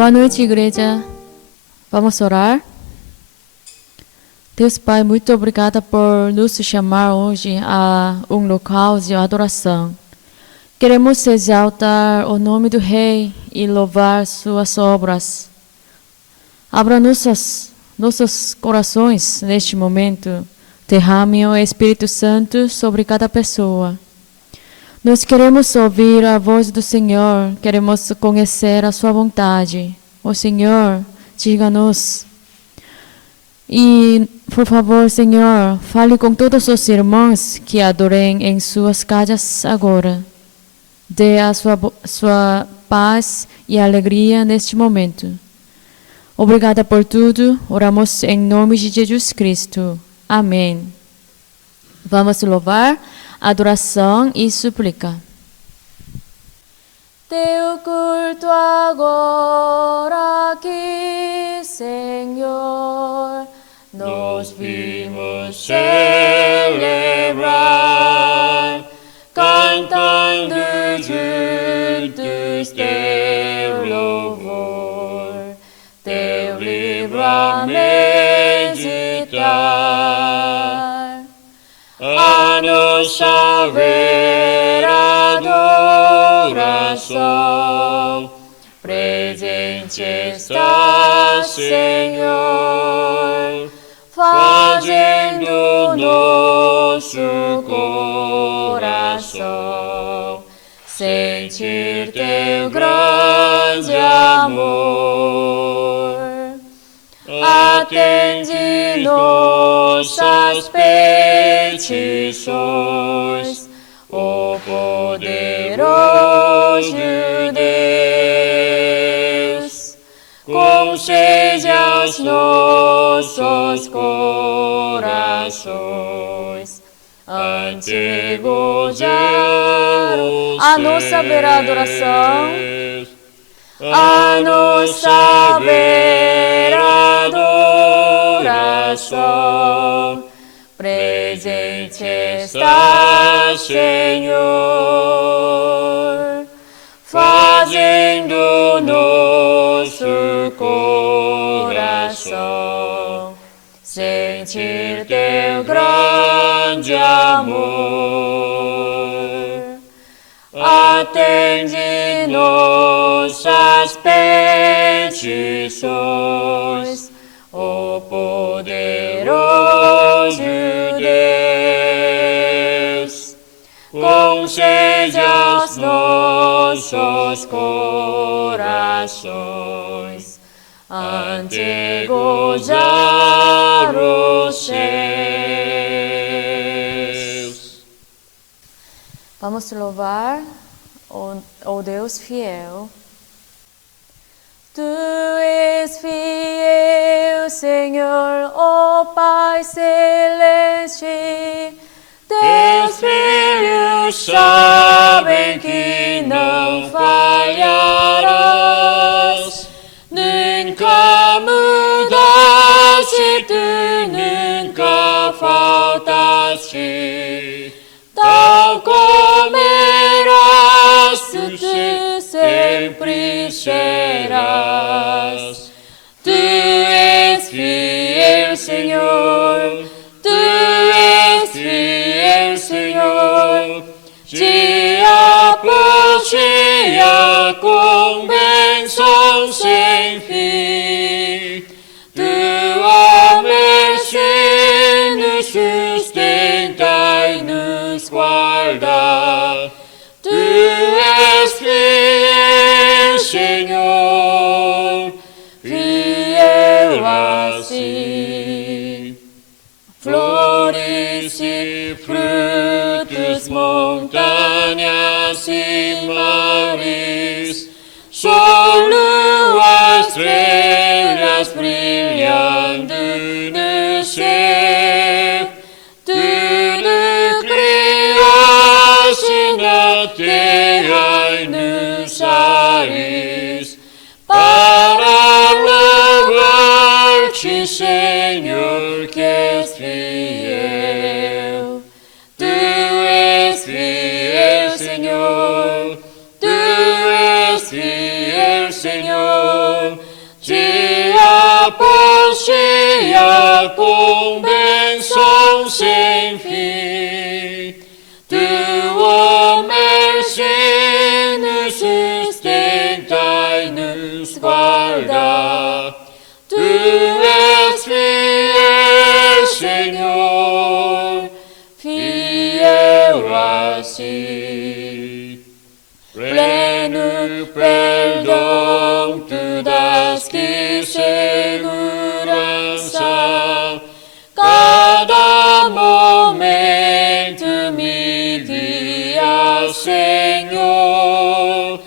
Boa noite, igreja. Vamos orar? Deus Pai, muito obrigada por nos chamar hoje a um local de adoração. Queremos exaltar o nome do Rei e louvar suas obras. Abra nossos corações neste momento. Derrame o Espírito Santo sobre cada pessoa. Nós queremos ouvir a voz do Senhor, queremos conhecer a sua vontade. O Senhor, diga-nos. E, por favor, Senhor, fale com todos os irmãos que adorem em suas casas agora. Dê a sua paz e alegria neste momento. Obrigada por tudo. Oramos em nome de Jesus Cristo. Amém. Vamos louvar, adoração e súplica. Teu culto agora aqui, Senhor, nós vimos celebrar, cantando juntos teu louvor, teu livro a meditar, a nossa adoração, presente está, Senhor, fazendo nosso coração sentir teu grande amor. Atende nossas petições, ó poderoso Deus, concede aos nossos corações antigo já a nossa vera adoração, a nossa vera adoração, presente está, Senhor, fazendo nosso coração sentir teu grande amor. Atende nossas petições, ó poderoso Deus, concede aos nossos corações antigos já os céus. Vamos louvar o Deus fiel. Tu és fiel, Senhor, ó Pai celeste. Teus filhos sabem que não falharás. Nunca mudaste, tu nunca faltaste. Tal como eras, tu sempre serás. Tu és fiel, Senhor. Tu és fiel, Senhor. Dia por dia com bênçãos sem fim. Tua mercê nos sustenta e nos guarda. Tu és fiel, Senhor, fiel assim. Flores e frutos, montanhas e mares, sol, lua, estrelas brilhando no céu. Tudo criaste na terra e nos ares, para louvar-te, Senhor, que és fiel. Tu és fiel, Senhor. Tu és fiel, Senhor. dia com bênção sem fim. Tua mercê nos sustenta e nos guarda. Tu és fiel, Senhor, fiel assim. Pleno perdão, tu dás que segurança. Cada momento me guia, Senhor,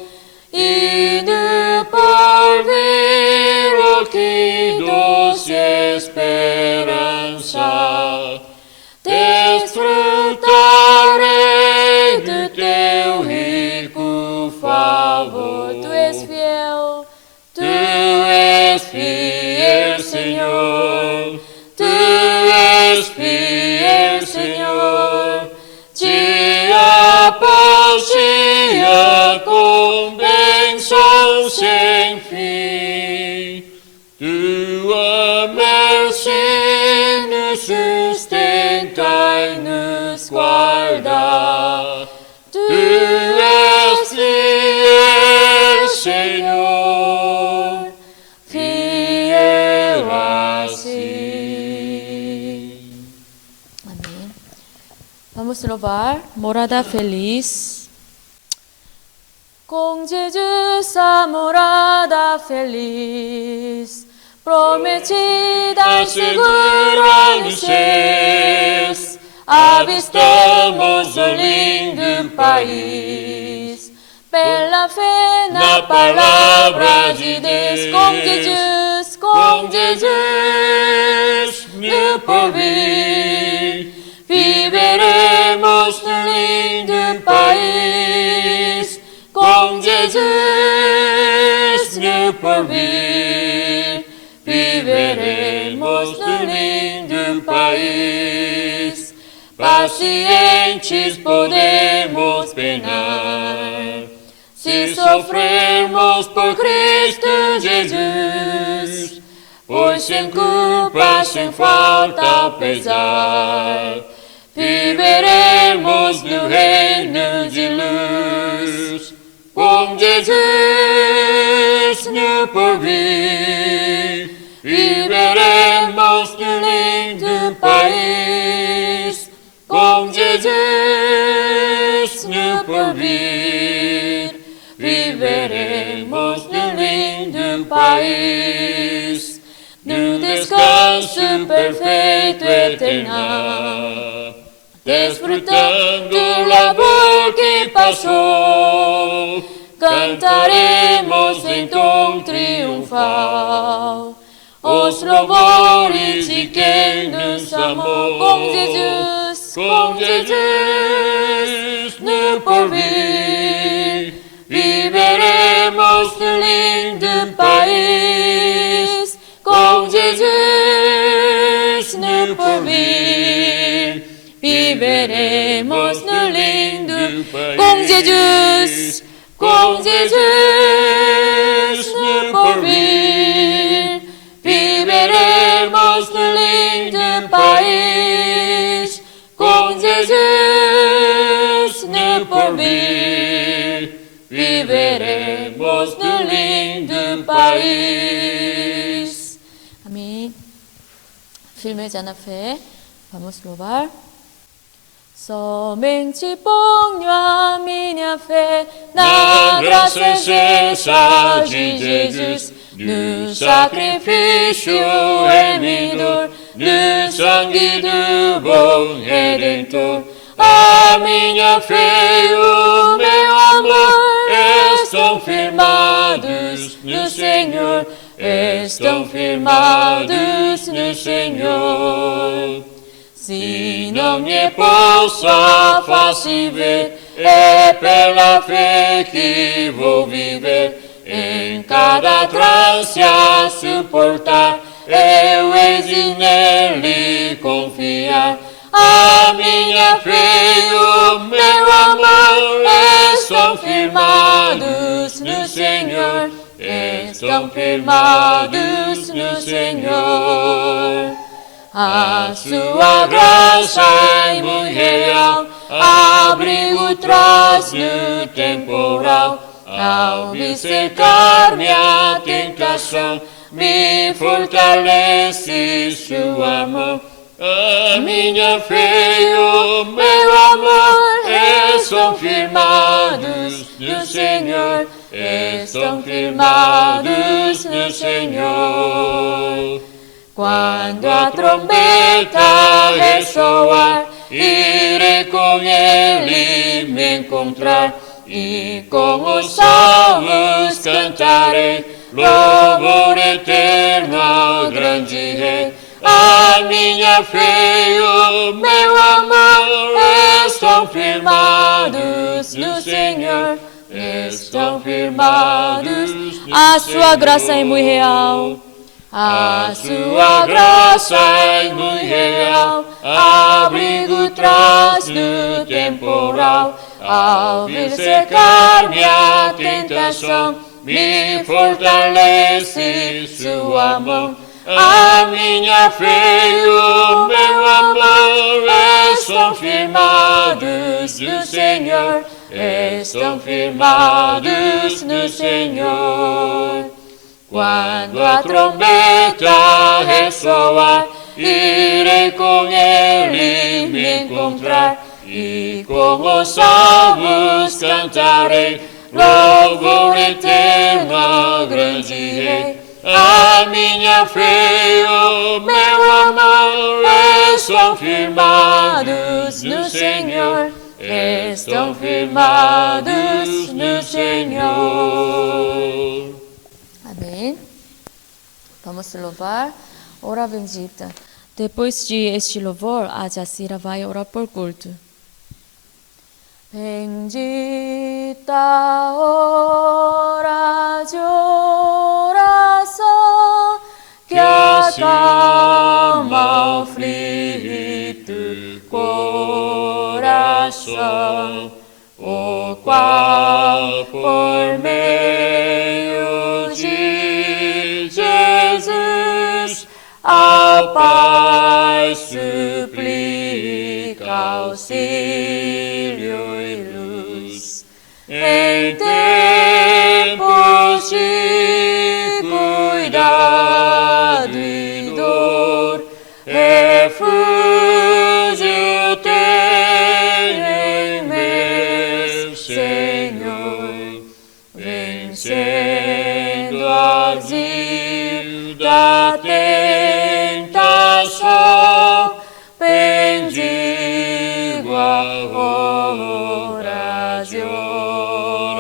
e no porvir, oh, que doce esperança. Desfrutarei do teu rico favor. Tu és fiel, Senhor. Tu és fiel, Senhor. Dia após dia com bênção sem fim. Tua mercê nos sustenta e nos guarda. Tu és fiel, Senhor, fiel assim. Amém. Vamos louvar Morada Feliz. Com Jesus a morada feliz, prometida e segura nos céus, avistamos o lindo país. Pela fé na palavra de Deus, com Jesus no porvir, viveremos no lindo país. Com Jesus no porvir, viveremos no lindo país. Pacientes podemos penar, se sofrermos por Cristo Jesus, pois sem culpa, sem falta, pesar, viveremos no reino de luz. Com Jesus no porvir, viveremos no lindo país. Com Jesus no porvir, viveremos no lindo país. No descanso perfeito eterno, desfrutando o labor que passou, cantaremos em tom triunfal os louvores de quem nos amou. Com Jesus no porvir, viveremos no lindo país. Com Jesus no porvir, viveremos no lindo país. Com Jesus no porvir, viveremos no lindo país. Com Jesus no porvir, viveremos no lindo país. Amém. Firmeza na fé. Vamos louvar. Somente ponho a minha fé na graça excessa de Jesus, no sacrifício remidor, no sangue do bom Redentor. A minha fé e o meu amor estão firmados no Senhor, estão firmados no Senhor. Se não me posso a face ver, é pela fé que vou viver. Em cada trance a suportar, eu hei nele confiar. A minha fé e o meu amor estão firmados no Senhor, estão firmados no Senhor. a sua graça é muito real, abrigo traz no temporal, ao me cercar minha tentação, me fortalece sua mão. A minha fé e o meu amor estão firmados no Senhor, estão firmados no Senhor. Quando a trombeta ressoar, irei com Ele me encontrar, e com os salmos cantarei louvor eterno ao grande Rei. A minha fé e o meu amor estão firmados no Senhor, estão firmados no A sua graça é muito real. A sua graça é muito real, abrigo traz no temporal, ao vir cercar minha tentação, me fortalece sua mão. A minha fé e o meu amor estão firmados no Senhor, estão firmados no Senhor. Quando a trombeta ressoar, irei com Ele me encontrar, e com os salmos cantarei louvor eterno ao grande Rei. A minha fé e o meu amor estão firmados no Senhor, estão firmados no Senhor. Amém. Vamos louvar, ora bendita. Depois de este louvor, a Jacira vai orar por culto. Bendita hora de oração que acalma o aflito coração, o qual por meio de Jesus ao Pai suplica auxílio e luz. Em tempos de cuidado e dor, refúgio tenho em meu Senhor, vencendo ardil da tentação, bendigo a hora de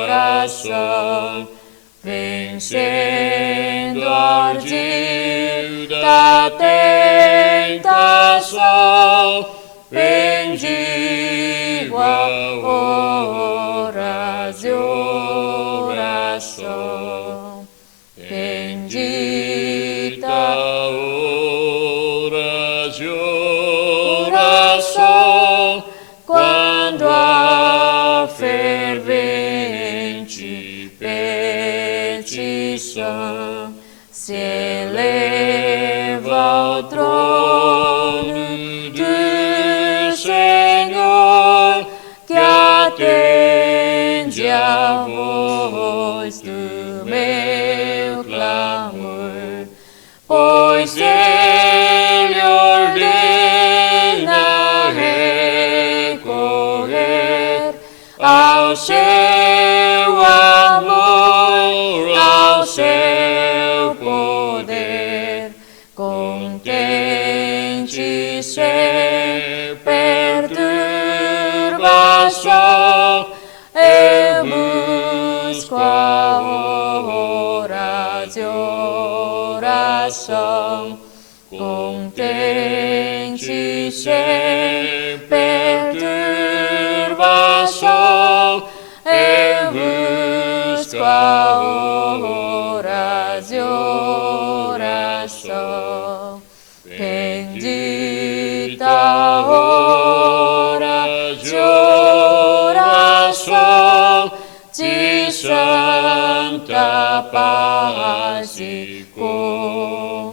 oração, vencendo ardil da tentação, bendigo a hora de oração. Bendita hora de oração, quando a fervente petição se eleva ao trono do Senhor, que atende a voz do meu clamor, pois Ele ordena recorrer ao seu amor, ao seu poder, contente sem perturbação, eu busco a hora de oração, contente sem perturbação, eu busco a hora de oração. Bendita hora de oração, de santa paz e comunhão,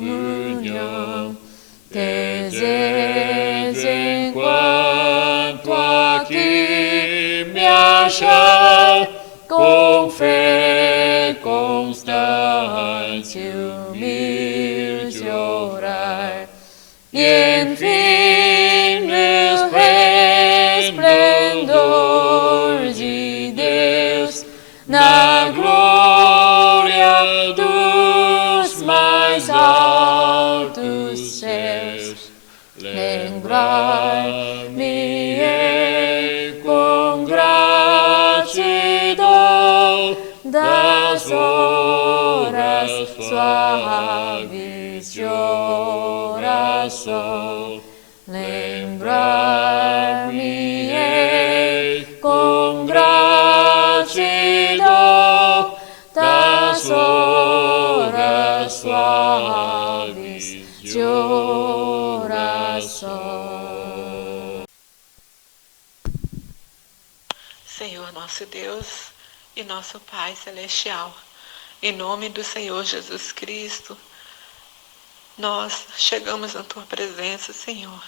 desejo e enfim no resplendor de Deus, na glória dos mais altos céus, lembrar-me-ei com gratidão das horas suaves de oração. Lembrar-me-ei com gratidão das horas suaves de oração. Senhor nosso Deus e nosso Pai Celestial, em nome do Senhor Jesus Cristo, nós chegamos na Tua presença, Senhor,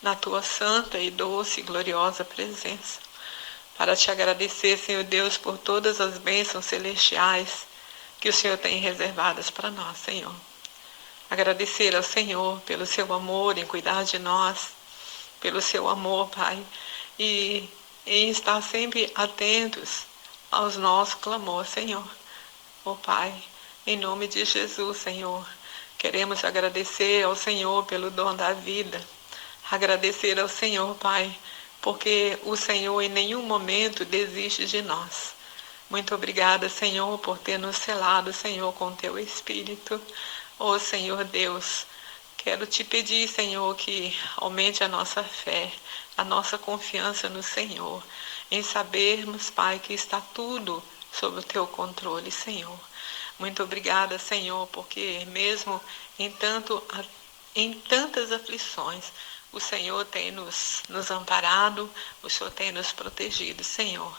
na Tua santa e doce e gloriosa presença, para Te agradecer, Senhor Deus, por todas as bênçãos celestiais que o Senhor tem reservadas para nós, Senhor. Agradecer ao Senhor pelo Seu amor em cuidar de nós, pelo Seu amor, Pai, e em estar sempre atentos aos nossos clamores, Senhor. Ó Pai, em nome de Jesus, Senhor, queremos agradecer ao Senhor pelo dom da vida, agradecer ao Senhor, Pai, porque o Senhor em nenhum momento desiste de nós. Muito obrigada, Senhor, por ter nos selado, Senhor, com Teu Espírito. Ó Senhor Deus, quero Te pedir, Senhor, que aumente a nossa fé, a nossa confiança no Senhor, em sabermos, Pai, que está tudo sob o Teu controle, Senhor. Muito obrigada, Senhor, porque mesmo em tantas aflições, o Senhor tem nos amparado, o Senhor tem nos protegido, Senhor.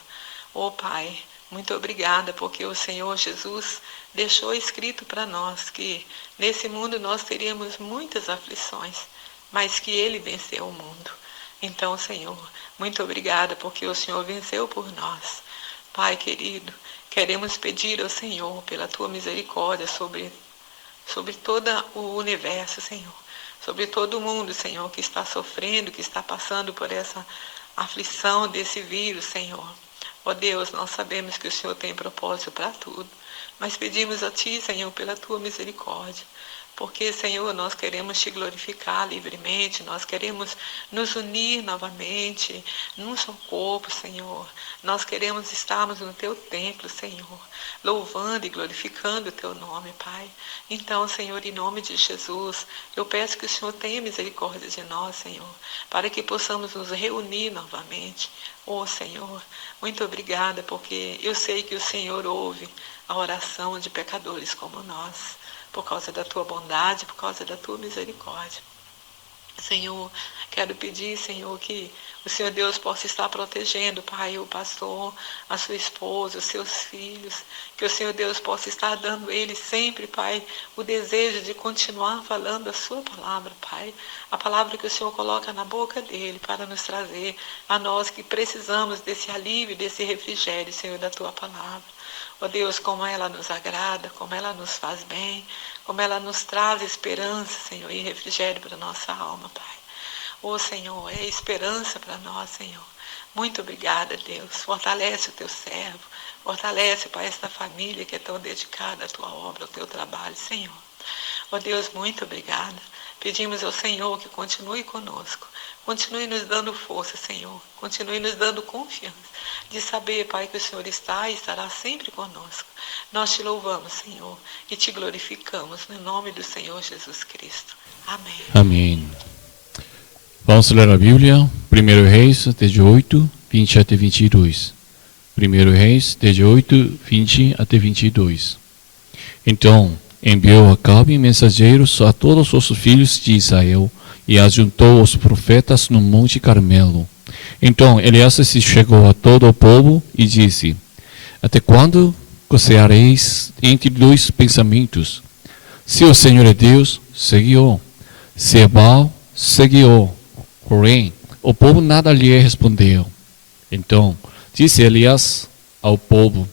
Ó Pai, muito obrigada, porque o Senhor Jesus deixou escrito para nós que nesse mundo nós teríamos muitas aflições, mas que Ele venceu o mundo. Então, Senhor, muito obrigada, porque o Senhor venceu por nós. Pai querido, queremos pedir ao Senhor pela Tua misericórdia sobre todo o universo, Senhor, sobre todo o mundo, Senhor, que está sofrendo, que está passando por essa aflição desse vírus, Senhor. Ó Deus, nós sabemos que o Senhor tem propósito para tudo, mas pedimos a Ti, Senhor, pela Tua misericórdia, porque, Senhor, nós queremos Te glorificar livremente, nós queremos nos unir novamente num só corpo, Senhor. Nós queremos estarmos no Teu templo, Senhor, louvando e glorificando o Teu nome, Pai. Então, Senhor, em nome de Jesus, eu peço que o Senhor tenha misericórdia de nós, Senhor, para que possamos nos reunir novamente. Ó Senhor, muito obrigada, porque eu sei que o Senhor ouve a oração de pecadores como nós, por causa da Tua bondade, por causa da Tua misericórdia. Senhor, quero pedir, Senhor, que o Senhor Deus possa estar protegendo, Pai, o pastor, a sua esposa, os seus filhos, que o Senhor Deus possa estar dando a eles sempre, Pai, o desejo de continuar falando a sua palavra, Pai, a palavra que o Senhor coloca na boca dele para nos trazer a nós que precisamos desse alívio, desse refrigério, Senhor, da Tua palavra. Ó Deus, como ela nos agrada, como ela nos faz bem, como ela nos traz esperança, Senhor, e refrigério para a nossa alma, Pai. Ó Senhor, é esperança para nós, Senhor. Muito obrigada, Deus. Fortalece o Teu servo, fortalece, Pai, esta família que é tão dedicada à Tua obra, ao Teu trabalho, Senhor. Ó Deus, muito obrigada. Pedimos ao Senhor que continue conosco, continue nos dando força, Senhor, continue nos dando confiança de saber, Pai, que o Senhor está e estará sempre conosco. Nós Te louvamos, Senhor, e Te glorificamos no nome do Senhor Jesus Cristo. Amém. Amém. Vamos ler a Bíblia, 1 Reis 18, 20 até 22. 1 Reis 18, 20 até 22. Então enviou Acabe mensageiros a todos os filhos de Israel e ajuntou os profetas no Monte Carmelo. Então Elias se chegou a todo o povo e disse: Até quando coceareis entre dois pensamentos? Se o Senhor é Deus, segui-o. Se é Baal, segui-o. Porém, o povo nada lhe respondeu. Então disse Elias ao povo: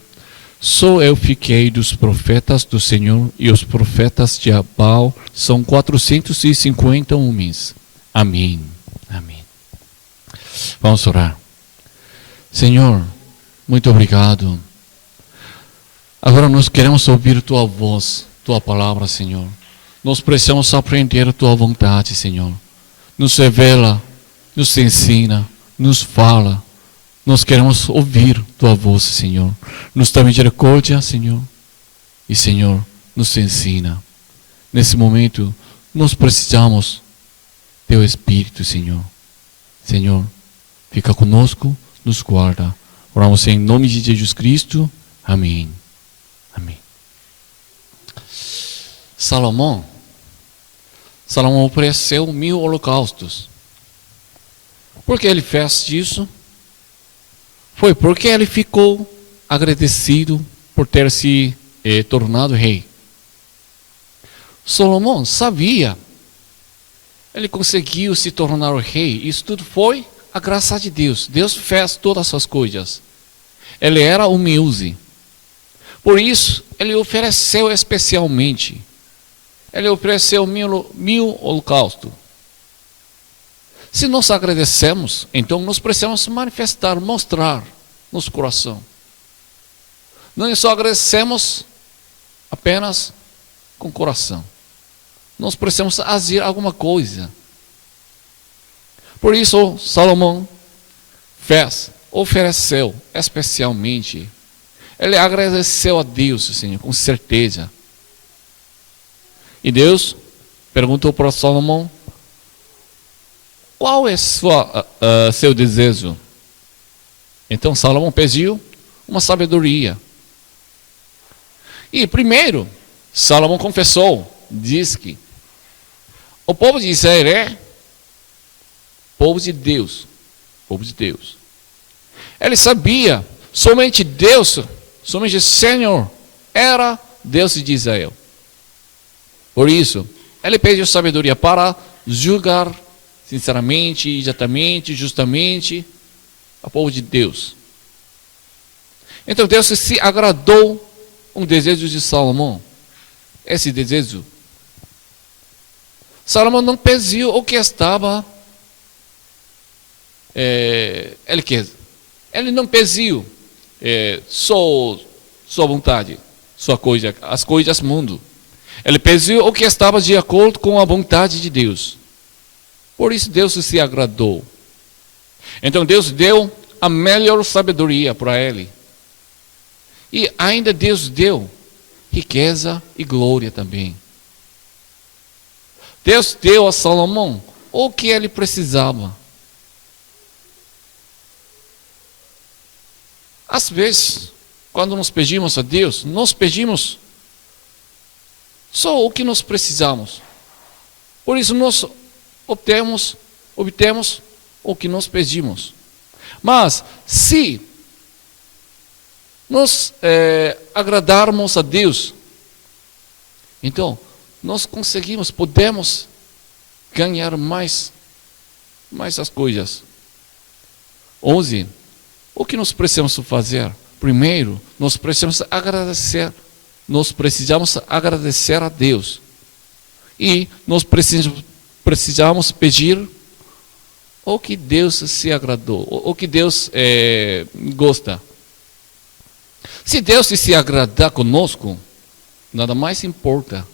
Só eu fiquei dos profetas do Senhor, e os profetas de Baal são 450 homens. Amém. Amém. Vamos orar. Senhor, muito obrigado. Agora nós queremos ouvir Tua voz, Tua palavra, Senhor. Nós precisamos aprender a Tua vontade, Senhor. Nos revela, nos ensina, nos fala. Nós queremos ouvir Tua voz, Senhor. Nos dá misericórdia, Senhor. E, Senhor, nos ensina. Nesse momento, nós precisamos Teu Espírito, Senhor. Senhor, fica conosco, nos guarda. Oramos em nome de Jesus Cristo. Amém. Amém. Salomão ofereceu 1000 holocaustos. Por que ele fez isso? Foi porque ele ficou agradecido por ter se tornado rei. Salomão sabia, ele conseguiu se tornar rei. Isso tudo foi a graça de Deus. Deus fez todas essas coisas. Ele era humilde. Por isso, ele ofereceu especialmente. Ele ofereceu 1000 holocaustos. Se nós agradecemos, então nós precisamos manifestar, mostrar nosso coração. Não só agradecemos apenas com o coração. Nós precisamos fazer alguma coisa. Por isso, Salomão ofereceu especialmente. Ele agradeceu a Deus, Senhor, com certeza. E Deus perguntou para Salomão: qual é seu desejo? Então Salomão pediu uma sabedoria. E primeiro, Salomão confessou, diz que o povo de Israel é povo de Deus. Povo de Deus. Ele sabia, somente Deus, somente o Senhor era Deus de Israel. Por isso, ele pediu sabedoria para julgar sinceramente, exatamente, justamente, ao povo de Deus. Então Deus se agradou um desejo de Salomão. Esse desejo. Salomão não pediu o que estava. Ele não pediu sua vontade, sua coisa, as coisas do mundo. Ele pediu o que estava de acordo com a vontade de Deus. Por isso Deus se agradou. Então Deus deu a melhor sabedoria para ele. E ainda Deus deu riqueza e glória também. Deus deu a Salomão o que ele precisava. Às vezes, quando nós pedimos a Deus, nós pedimos só o que nós precisamos. Por isso nós obtemos o que nós pedimos. Mas se nós agradarmos a Deus, então nós podemos ganhar mais as coisas. 11. O que nós precisamos fazer? Primeiro, nós precisamos agradecer a Deus. E nós precisamos pedir o que Deus se agradou, o que Deus gosta. Se Deus se agradar conosco, nada mais importa.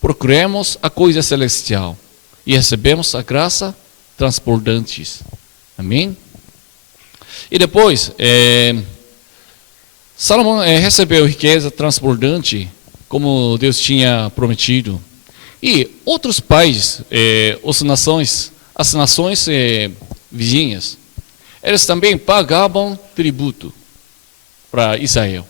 Procuremos a coisa celestial e recebemos a graça transbordante. Amém? E depois, Salomão recebeu riqueza transbordante, como Deus tinha prometido. E outros países, as nações vizinhas, eles também pagavam tributo para Israel.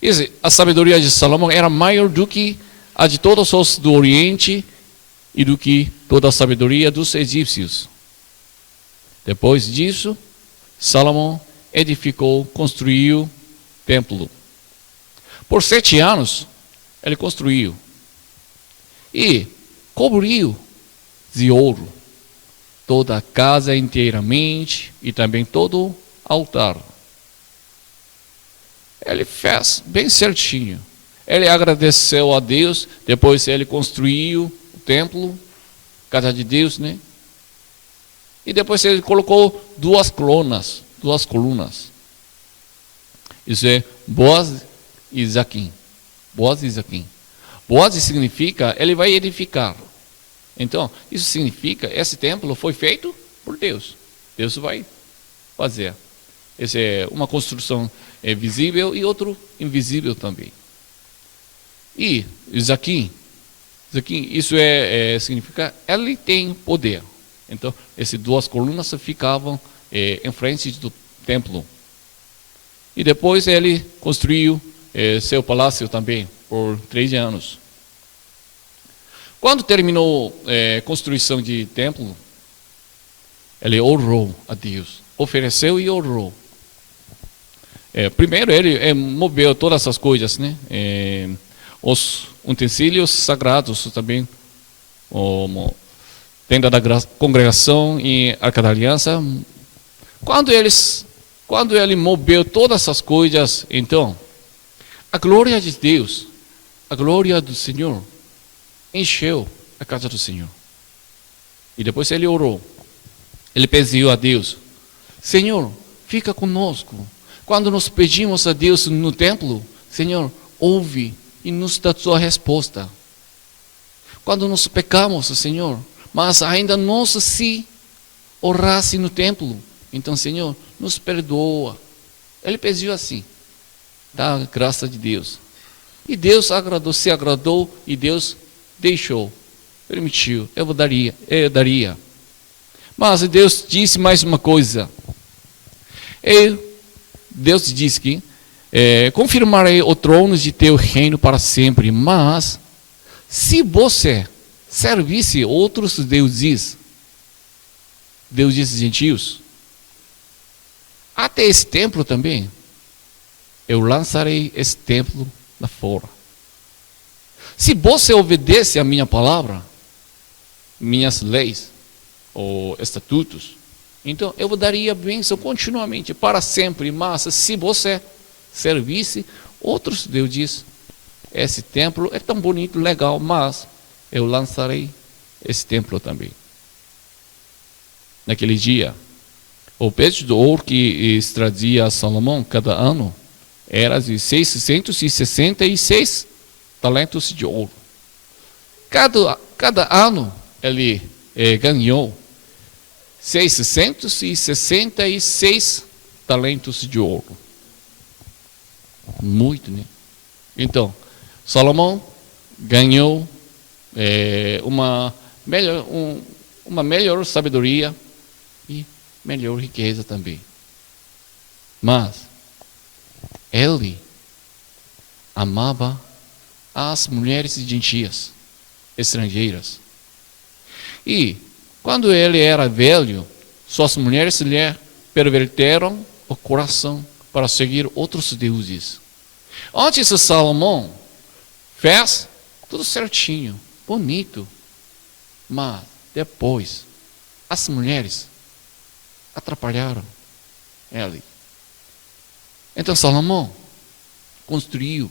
E a sabedoria de Salomão era maior do que a de todos os do Oriente e do que toda a sabedoria dos egípcios. Depois disso, Salomão construiu templo. Por 7 anos, ele construiu. E cobriu de ouro toda a casa inteiramente e também todo o altar. ele fez bem certinho. Ele agradeceu a Deus, depois ele construiu o templo, casa de Deus, né? E depois ele colocou duas colunas. Isso é Boaz e Zaquim. Boaz e Zaquim. Boaz significa, ele vai edificar. Então, isso significa, esse templo foi feito por Deus. Deus vai fazer. Essa é uma construção visível e outro invisível também. E Zaquim, isso significa, ele tem poder. Então, essas duas colunas ficavam em frente do templo. E depois ele construiu seu palácio também, por 3 anos. Quando terminou a construção de templo, ele orou a Deus. Ofereceu e orou. Primeiro ele moveu todas essas coisas, né? Os utensílios sagrados também, como tenda da congregação e arca da aliança. Quando ele moveu todas essas coisas, então, a glória de Deus, a glória do Senhor, encheu a casa do Senhor. E depois ele orou. Ele pediu a Deus: Senhor, fica conosco. Quando nós pedimos a Deus no templo, Senhor, ouve e nos dá a sua resposta. Quando nós pecamos, Senhor, mas ainda não se orasse no templo, então, Senhor, nos perdoa. Ele pediu assim, da graça de Deus. E Deus se agradou e Deus deixou, permitiu, eu daria. Mas Deus disse mais uma coisa. Deus disse que confirmarei o trono de teu reino para sempre, mas se você servisse outros deuses gentios, até esse templo também, eu lançarei esse templo lá fora. Se você obedece a minha palavra, minhas leis ou estatutos, então eu daria bênção continuamente, para sempre. Mas se você servisse outros deuses, esse templo é tão bonito, legal, mas eu lançarei esse templo também. Naquele dia, o peso de ouro que extradia Salomão cada ano era de 666 talentos de ouro. Cada ano ele ganhou 666 talentos de ouro. Muito, né? Então, Salomão ganhou uma melhor sabedoria e melhor riqueza também. Mas ele amava as mulheres gentias, estrangeiras. E quando ele era velho, suas mulheres lhe perverteram o coração para seguir outros deuses. Antes Salomão fez tudo certinho, bonito, mas depois as mulheres atrapalharam ele. Então Salomão construiu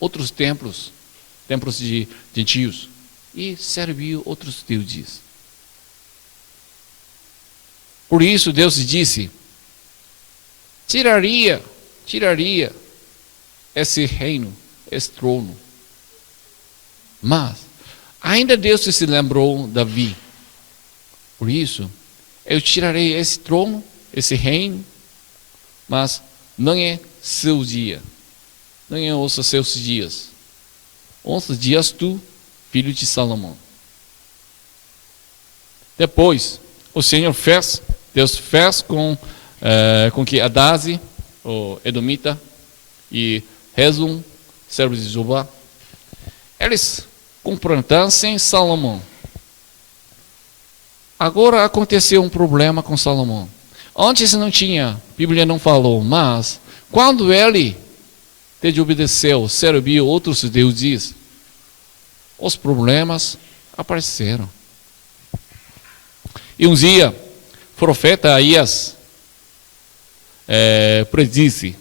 outros templos de gentios, e serviu outros deuses. Por isso Deus disse: tiraria esse reino, esse trono. Mas ainda Deus se lembrou de Davi. Por isso eu tirarei esse trono, esse reino, mas não é seu dia, não é os seus dias. Os dias do filho de Salomão. Depois, Deus fez com que Adase, o Edomita, e Rezum, servo de Jeová, eles confrontassem Salomão. Agora aconteceu um problema com Salomão. Antes não tinha, a Bíblia não falou, mas quando ele desobedeceu, serviu outros deuses, os problemas apareceram. E um dia, o profeta Aías predisse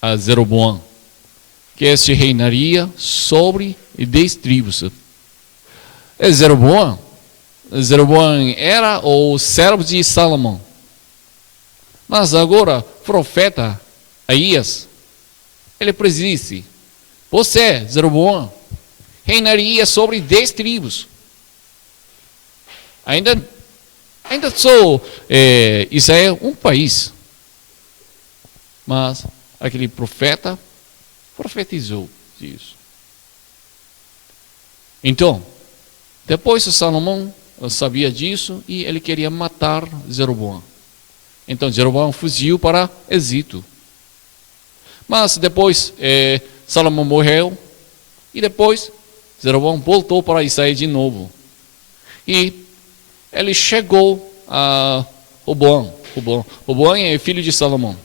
a Jeroboão: que este reinaria sobre 10 tribos. Jeroboão era o servo de Salomão. Mas agora, profeta Aías, ele predisse: você, Jeroboão, reinaria sobre 10 tribos. Ainda sou Israel um país. Mas aquele profeta profetizou isso. Então, depois Salomão sabia disso e ele queria matar Jeroboão. Então Jeroboão fugiu para Egito. Mas depois Salomão morreu e depois Jeroboão voltou para Israel de novo. E ele chegou a Roboão. Roboão é filho de Salomão.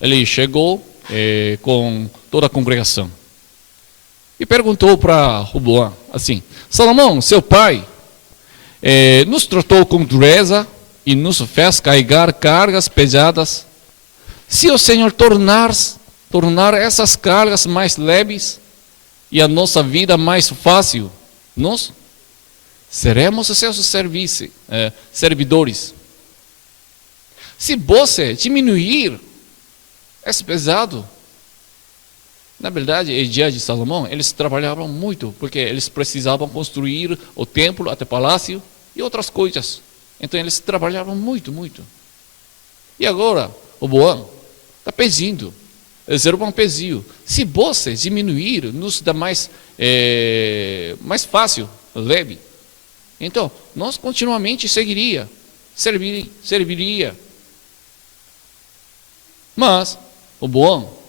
Ele chegou com toda a congregação e perguntou para Roboão assim: Salomão, seu pai, nos tratou com dureza e nos fez carregar cargas pesadas. Se o Senhor tornar essas cargas mais leves e a nossa vida mais fácil, nós seremos seus servidores. Se você diminuir esse pesado, na verdade, em dia de Salomão, eles trabalhavam muito, porque eles precisavam construir o templo até palácio e outras coisas. Então eles trabalhavam muito, muito. E agora, o Boão está pedindo, Jeroboão pediu: se você diminuir, nos dá mais fácil, leve. Então, nós continuamente serviria. Mas o Boão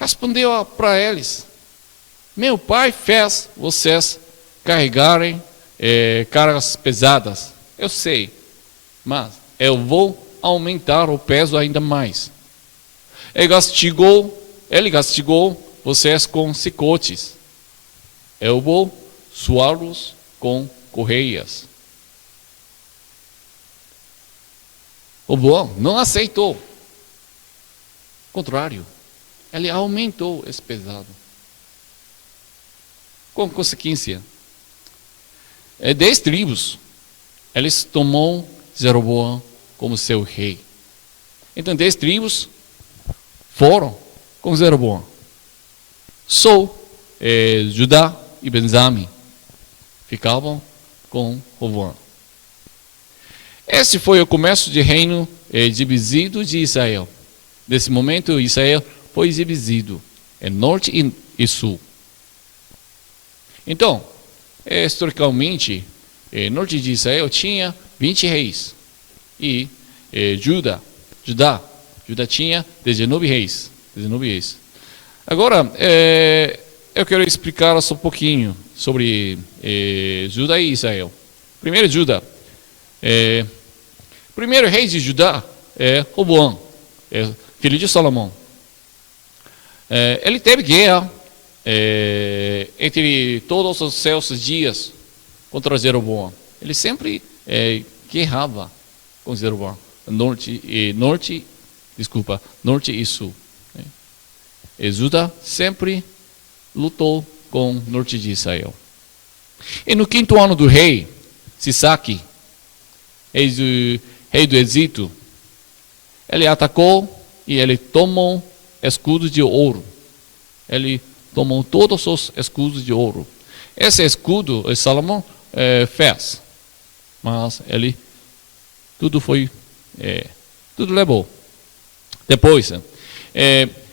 respondeu para eles: meu pai fez vocês carregarem cargas pesadas. Eu sei, mas eu vou aumentar o peso ainda mais. Ele castigou vocês com chicotes. Eu vou suá-los com correias. O Boão não aceitou. Ao contrário, ele aumentou esse pesado. Com consequência, 10 tribos, eles tomou Jeroboão como seu rei. Então 10 tribos foram com Jeroboão. Só Judá e Benjamim ficavam com Roboão. Esse foi o começo de reino dividido de Israel. Nesse momento, Israel foi dividido em norte e sul. Então, historicamente, norte de Israel tinha 20 reis. E Judá tinha 19 reis. Agora, eu quero explicar só um pouquinho sobre Judá e Israel. Primeiro, Judá. Primeiro rei de Judá é Roboão, filho de Salomão. Ele teve guerra entre todos os seus dias contra Jeroboão. Ele sempre guerrava com Jeroboão, norte e sul. E Judá sempre lutou com o norte de Israel. E no 5º ano do rei Sisaque, rei do Egito, ele atacou e ele tomou escudos de ouro. Ele tomou todos os escudos de ouro. Esse escudo Salomão fez, mas ele tudo levou. Depois,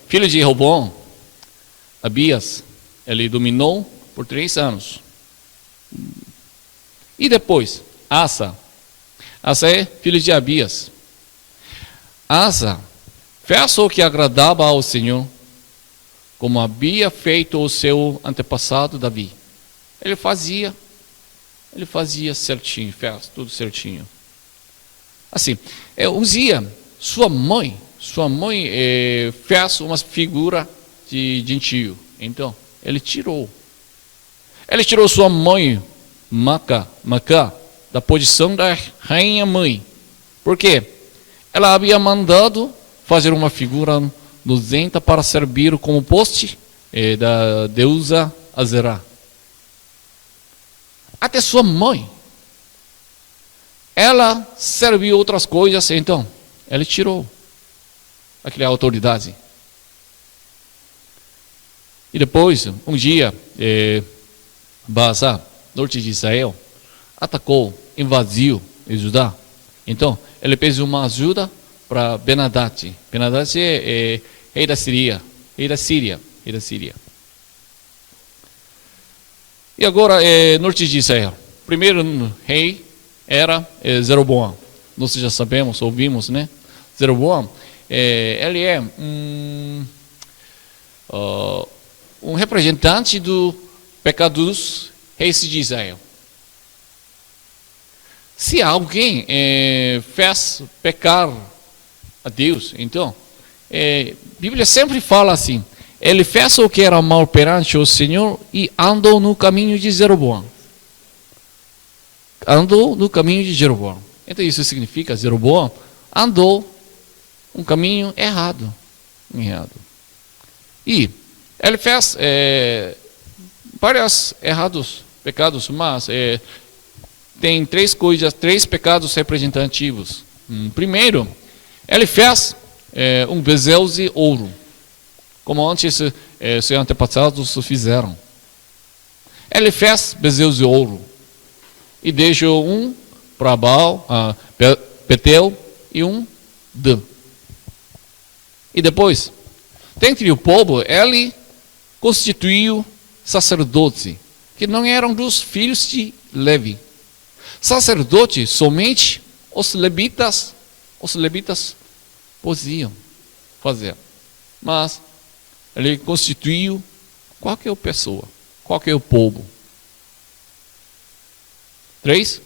filho de Roboão, Abias, ele dominou por 3 anos. E depois, Asa é filho de Abias. Asa fez o que agradava ao Senhor, como havia feito o seu antepassado Davi. Ele fazia certinho, fez tudo certinho. Assim, um dia, sua mãe fez uma figura de gentio. Então, ele tirou sua mãe, Macá, da posição da rainha mãe. Por quê? Ela havia mandado fazer uma figura nozenta para servir como poste da deusa Azerá. Até sua mãe, ela serviu outras coisas, então ela tirou aquela autoridade. E depois, um dia, Baasa, norte de Israel, atacou, invadiu Judá. Então, ele fez uma ajuda para Ben-Hadad. Ben-Hadad é rei da Síria. E agora, norte de Israel. O primeiro rei era Jeroboão. Nós já sabemos, ouvimos, né? Jeroboão, ele é um representante do pecado dos reis de Israel. Se alguém fez pecar a Deus, então, a Bíblia sempre fala assim, ele fez o que era mal perante o Senhor e andou no caminho de Jeroboão. Andou no caminho de Jeroboão. Então isso significa, Jeroboão andou um caminho errado. E ele fez vários pecados, mas tem três pecados representativos. Primeiro, ele fez um bezerro de ouro, como antes seus antepassados fizeram. Ele fez bezerros de ouro e deixou um para Baal, Betel, e um Dan. E depois, dentre o povo, ele constituiu sacerdote, que não eram dos filhos de Levi. Sacerdote somente os levitas podiam fazer. Mas ele constituiu qualquer pessoa, qualquer povo. 3.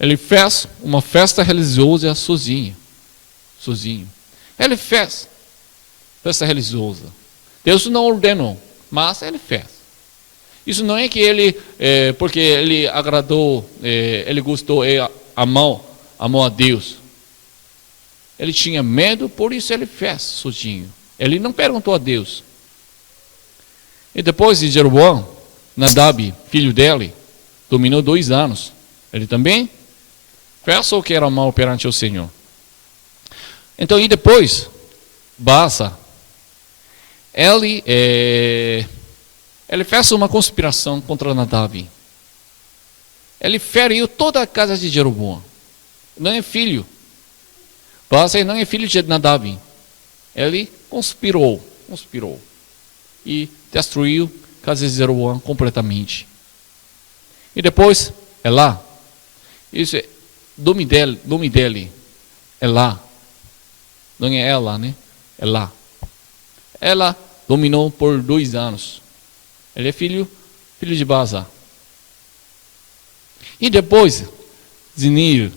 Ele fez uma festa religiosa sozinho. Ele fez festa religiosa. Deus não ordenou, mas ele fez. Isso não é que ele, porque ele agradou, ele gostou, amou a Deus. Ele tinha medo, por isso ele fez sozinho. Ele não perguntou a Deus. E depois de Jeroboão, Nadab, filho dele, dominou 2 anos. Ele também fez o que era mal perante o Senhor. Então, e depois, Baasa, ele fez uma conspiração contra Nadab. Ele feriu toda a casa de Jeroboão. Não é filho. Baasa não é filho de Nadab. Ele conspirou e destruiu a casa de Jeroboão completamente. E depois, Elá. Isso é nome dele. Elá. Não é ela, né? Elá. Ela dominou por 2 anos. Ele é filho de Baasa. E depois, Ziniri.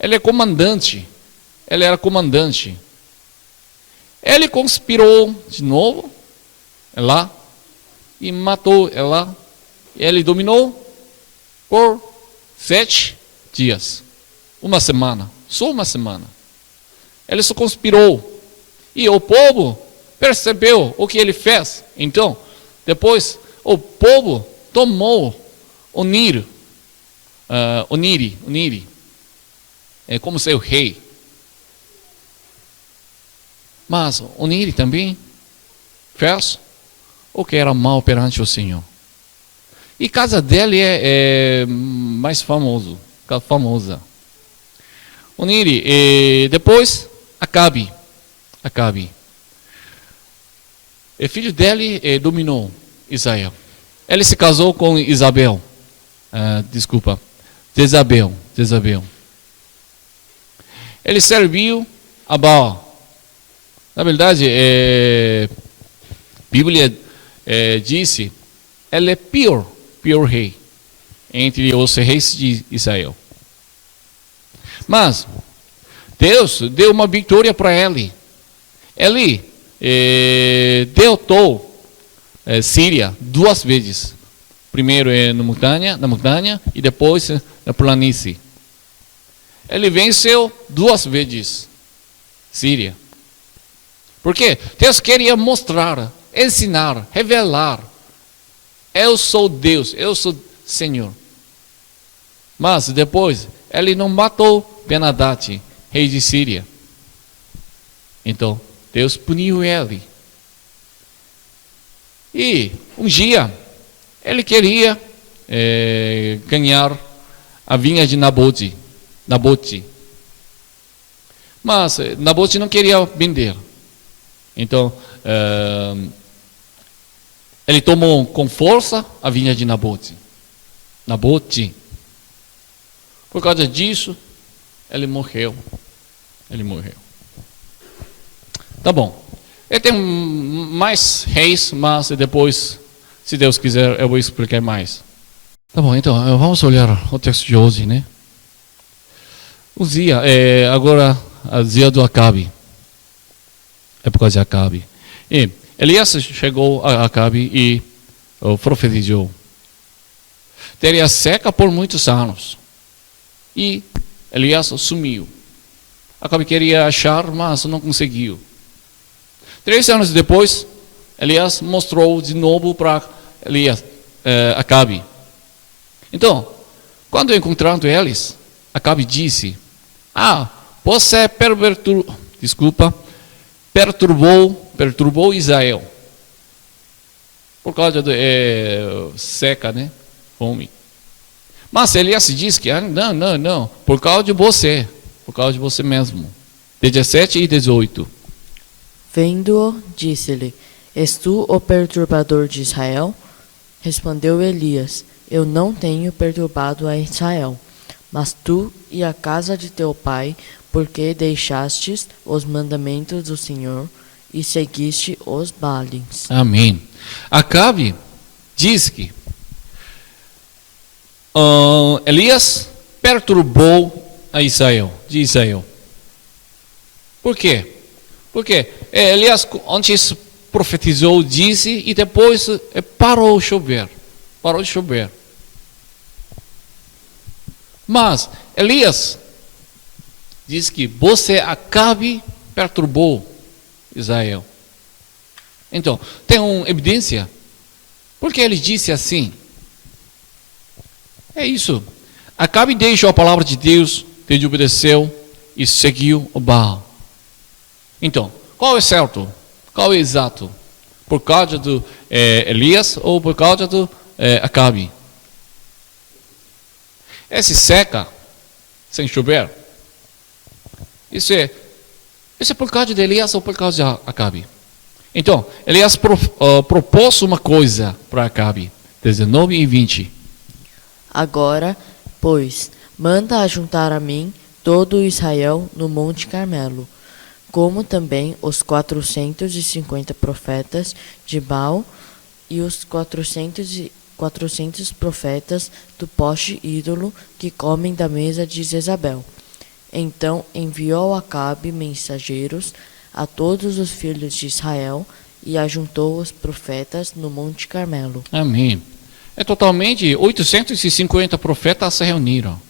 Ele era comandante. Ele conspirou de novo, Elá, e matou Elá. Ele dominou por 7 dias. Só uma semana. Ele só conspirou. E o povo percebeu o que ele fez. Então, depois, o povo tomou Oniri, como seu rei. Mas Oniri também fez o que era mal perante o Senhor. E a casa dele é mais famosa. Oniri, e depois Acabe. O filho dele dominou Israel. Ele se casou com Jezabel. Ele serviu a Baal. Na verdade, a Bíblia disse, ele é pior rei entre os reis de Israel. Mas Deus deu uma vitória para ele. Ele derrotou Síria 2 vezes. Primeiro na montanha e depois na planície. Ele venceu 2 vezes Síria. Porque Deus queria mostrar, ensinar, revelar. Eu sou Deus, eu sou Senhor. Mas depois, ele não matou Ben-Hadad, rei de Síria. Então, Deus puniu ele. E um dia, ele queria ganhar a vinha de Nabote. Mas Nabote não queria vender. Então, ele tomou com força a vinha de Nabote. Por causa disso, ele morreu. Tá bom. E tem mais reis, mas depois, se Deus quiser, eu vou explicar mais. Tá bom, então, vamos olhar o texto de hoje, né? Uzia, agora, a dia do Acabe. Época de Acabe. E Elias chegou a Acabe e profetizou. Teria seca por muitos anos. E Elias sumiu. Acabe queria achar, mas não conseguiu. 3 anos depois, Elias mostrou de novo para Acabe. Então, quando encontrando eles, Acabe disse: você perturbou Israel. Por causa da seca, né? Fome. Mas Elias disse que não, por causa de você mesmo. 17 e 18. Vendo-o, disse-lhe: És tu o perturbador de Israel? Respondeu Elias: Eu não tenho perturbado a Israel, mas tu e a casa de teu pai, porque deixastes os mandamentos do Senhor e seguiste os Baalins. Amém. Acabe diz que Elias perturbou a Israel. Por quê? Porque Elias antes profetizou, disse, e depois parou de chover. Mas Elias diz que você Acabe perturbou Israel. Então, tem uma evidência. Porque ele disse assim. É isso. Acabe deixou a palavra de Deus, desobedeceu e seguiu o Baal. Então, qual é certo? Qual é exato? Por causa do Elias ou por causa do Acabe? Esse seca, sem chover, isso é por causa de Elias ou por causa de Acabe? Então, Elias propôs uma coisa para Acabe, 19 e 20. Agora, pois, manda ajuntar a mim todo Israel no Monte Carmelo, como também os 450 profetas de Baal e os 400 profetas do poste ídolo que comem da mesa de Jezabel. Então enviou Acabe mensageiros a todos os filhos de Israel e ajuntou os profetas no Monte Carmelo. Amém. Totalmente 850 profetas se reuniram.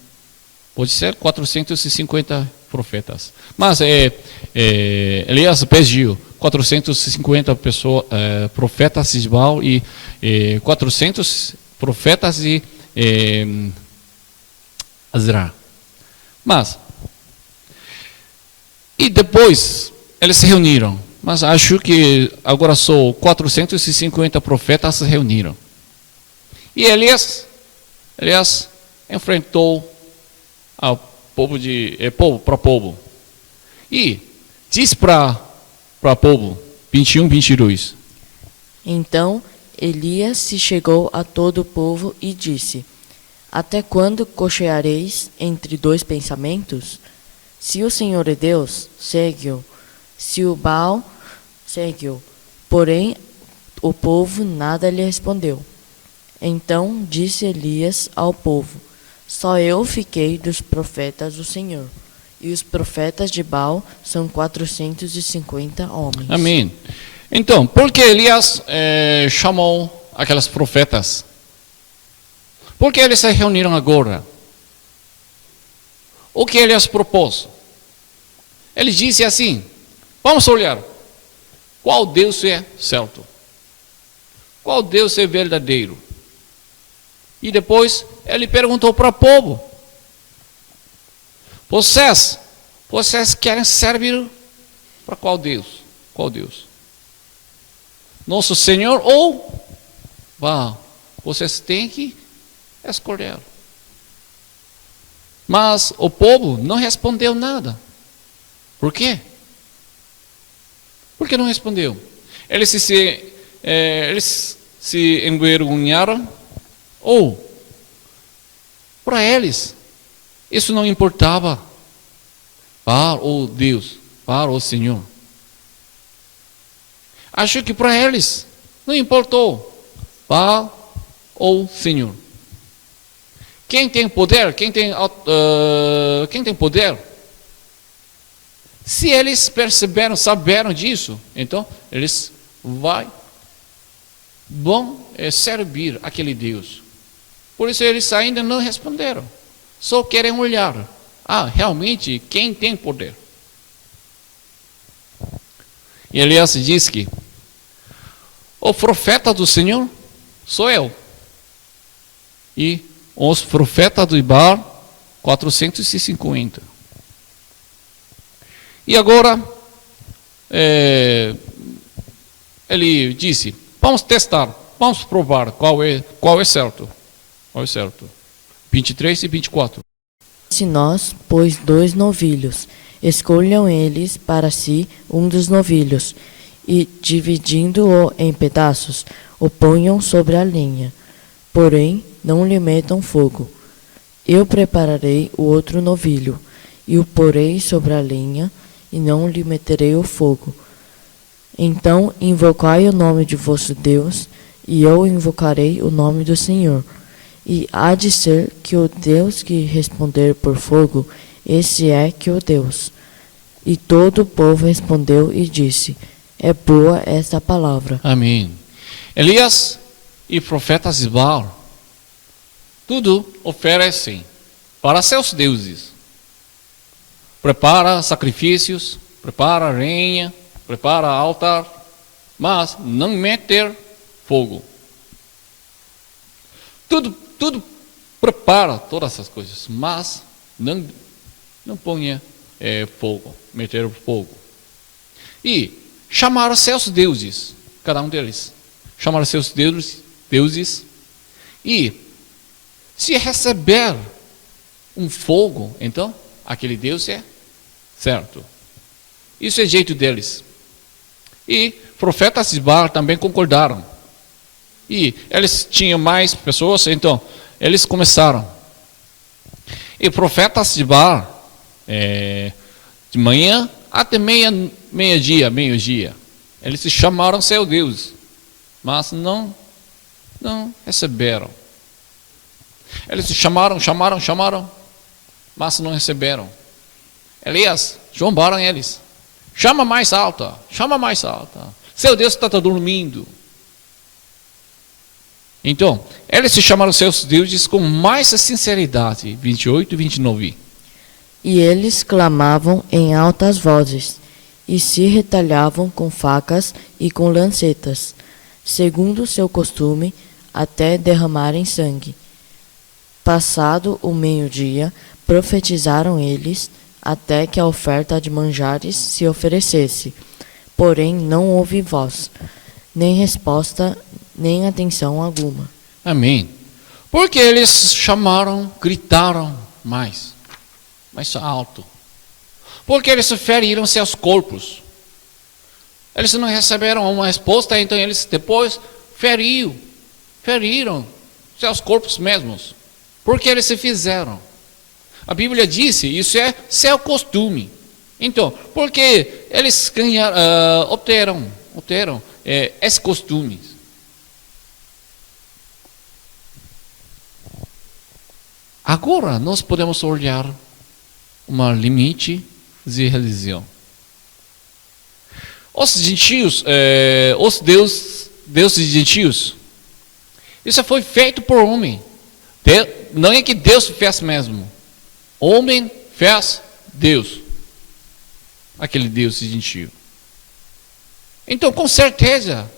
Pode ser 450 profetas. Mas Elias pediu 450 profetas de Baal e 400 profetas de Azra. Mas, e depois eles se reuniram. Mas acho que agora só 450 profetas se reuniram. E Elias enfrentou ao povo. E disse para o povo, 21, 22. Então Elias se chegou a todo o povo e disse: Até quando cocheareis entre dois pensamentos? Se o Senhor é Deus, segue-o. Se o Baal, segue-o. Porém, o povo nada lhe respondeu. Então disse Elias ao povo: Só eu fiquei dos profetas do Senhor, e os profetas de Baal são 450 homens. Amém. Então, por que Elias chamou aquelas profetas? Por que eles se reuniram agora? O que Elias propôs? Ele disse assim: Vamos olhar. Qual Deus é certo? Qual Deus é verdadeiro? E depois ele perguntou para o povo: vocês querem servir para qual Deus? Qual Deus? Nosso Senhor ou vocês têm que escolher. Mas o povo não respondeu nada. Por quê? Por que não respondeu? Eles se envergonharam, ou para eles isso não importava para o Deus, para o Senhor. Acho que para eles não importou para o Senhor. Quem tem poder, quem tem poder, se eles saberam disso, então eles vão servir aquele Deus. Por isso eles ainda não responderam. Só querem olhar. Realmente, quem tem poder? E Elias diz que o profeta do Senhor sou eu. E os profetas do Baal, 450. E agora, ele disse: vamos testar, vamos provar qual é certo. Qual é certo? 23 e 24. Se nós, pois, 2 novilhos, escolham eles para si um dos novilhos, e, dividindo-o em pedaços, o ponham sobre a lenha. Porém, não lhe metam fogo. Eu prepararei o outro novilho, e o porei sobre a lenha, e não lhe meterei o fogo. Então invocai o nome de vosso Deus, e eu invocarei o nome do Senhor. E há de ser que o Deus que responder por fogo, esse é que o Deus. E todo o povo respondeu e disse: é boa esta palavra. Amém. Elias e profetas de Baal, tudo oferecem para seus deuses. Prepara sacrifícios, prepara lenha, prepara altar, mas não meter fogo. Tudo prepara todas essas coisas, mas não ponha fogo, meter fogo. E chamaram seus deuses, cada um deles, chamaram seus deuses, e se receber um fogo, então aquele Deus é certo. Isso é jeito deles. E profetas de Baal também concordaram. E eles tinham mais pessoas, então eles começaram. E profetas de Baal, de manhã até meio-dia, eles se chamaram seu Deus, mas não receberam. Eles se chamaram, mas não receberam. Elias, zombaram eles. Chama mais alta. Seu Deus está dormindo. Então, eles se chamaram seus deuses com mais sinceridade. 28 e 29. E eles clamavam em altas vozes, e se retalhavam com facas e com lancetas, segundo seu costume, até derramarem sangue. Passado o meio-dia, profetizaram eles, até que a oferta de manjares se oferecesse. Porém não houve voz, nem resposta, nem atenção alguma. Amém. Porque eles chamaram, gritaram mais alto. Porque eles feriram seus corpos. Eles não receberam uma resposta, então eles depois feriram seus corpos mesmos. Porque eles se fizeram. A Bíblia disse, isso é seu costume. Então, porque eles obteram esse costume. Agora nós podemos olhar um limite de religião. Os gentios, os deuses gentios, isso foi feito por homem. Não é que Deus fez mesmo. Homem fez Deus. Aquele Deus gentio. Então, com certeza,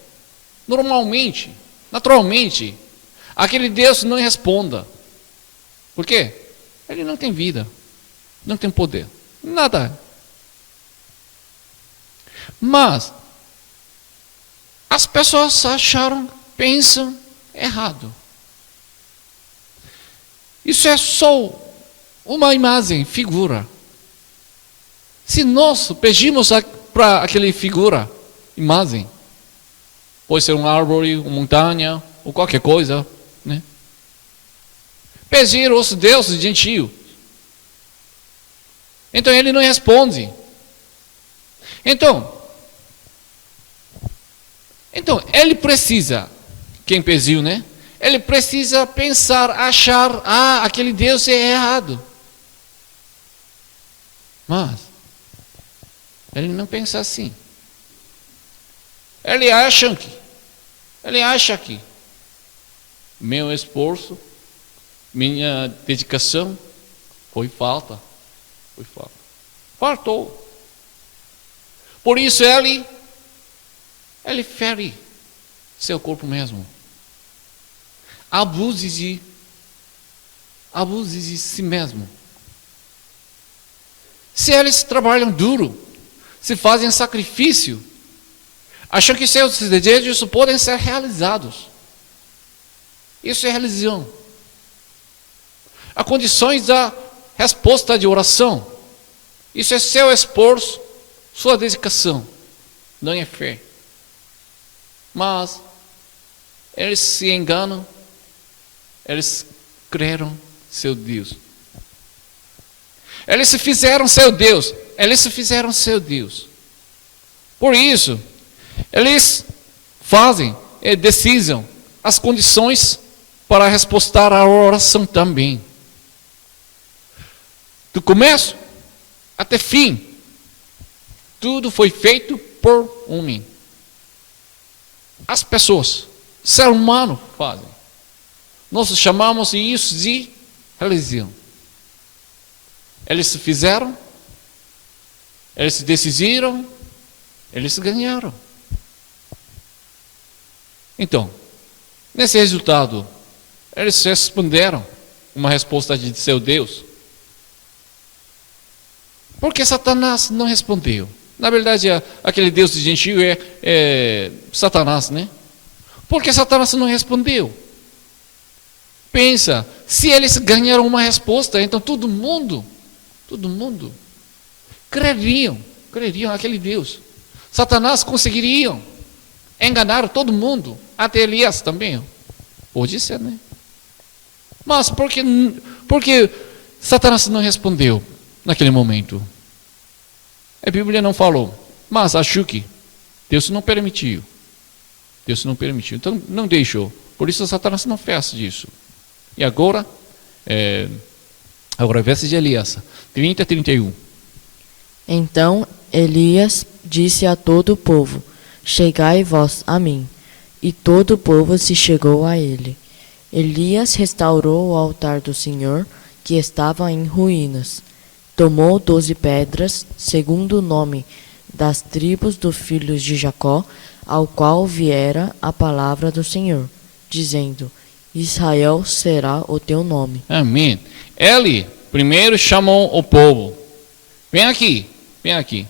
normalmente, naturalmente, aquele Deus não responda. Por quê? Ele não tem vida, não tem poder, nada. Mas as pessoas pensam errado. Isso é só uma imagem, figura. Se nós pedimos para aquela figura, imagem, pode ser uma árvore, uma montanha, ou qualquer coisa, né? Pedir os deuses gentios. Então ele não responde. Então ele precisa, quem pediu, né? Ele precisa pensar, achar, aquele Deus é errado. Mas ele não pensa assim. Ele acha que meu esforço, minha dedicação faltou. Por isso ele fere seu corpo mesmo. Abuse de si mesmo. Se eles trabalham duro, se fazem sacrifício, acham que seus desejos podem ser realizados. Isso é religião. Há condições da resposta de oração. Isso é seu esforço, sua dedicação. Não é fé. Mas eles se enganam. Eles creram seu Deus. Eles se fizeram seu Deus. Por isso, eles decidem as condições para responder à oração também. Do começo até fim, tudo foi feito por homem. As pessoas, ser humano fazem. Nós chamamos isso de religião. Eles se fizeram, eles se decidiram, eles ganharam. Então, nesse resultado, eles responderam uma resposta de seu Deus. Por que Satanás não respondeu? Na verdade, aquele Deus de gentio é Satanás, né? Por que Satanás não respondeu? Pensa, se eles ganharam uma resposta, então todo mundo creriam naquele Deus. Satanás conseguiriam enganar todo mundo, até Elias também. Pode ser, né? Mas por que Satanás não respondeu naquele momento? A Bíblia não falou, mas acho que Deus não permitiu. Então não deixou. Por isso Satanás não fez isso. E agora verso de Elias, 30 e 31. Então Elias disse a todo o povo: Chegai vós a mim. E todo o povo se chegou a ele. Elias restaurou o altar do Senhor, que estava em ruínas. Tomou 12 pedras, segundo o nome das tribos dos filhos de Jacó, ao qual viera a palavra do Senhor, dizendo: Israel será o teu nome. Amém. Ele primeiro chamou o povo. Vem aqui.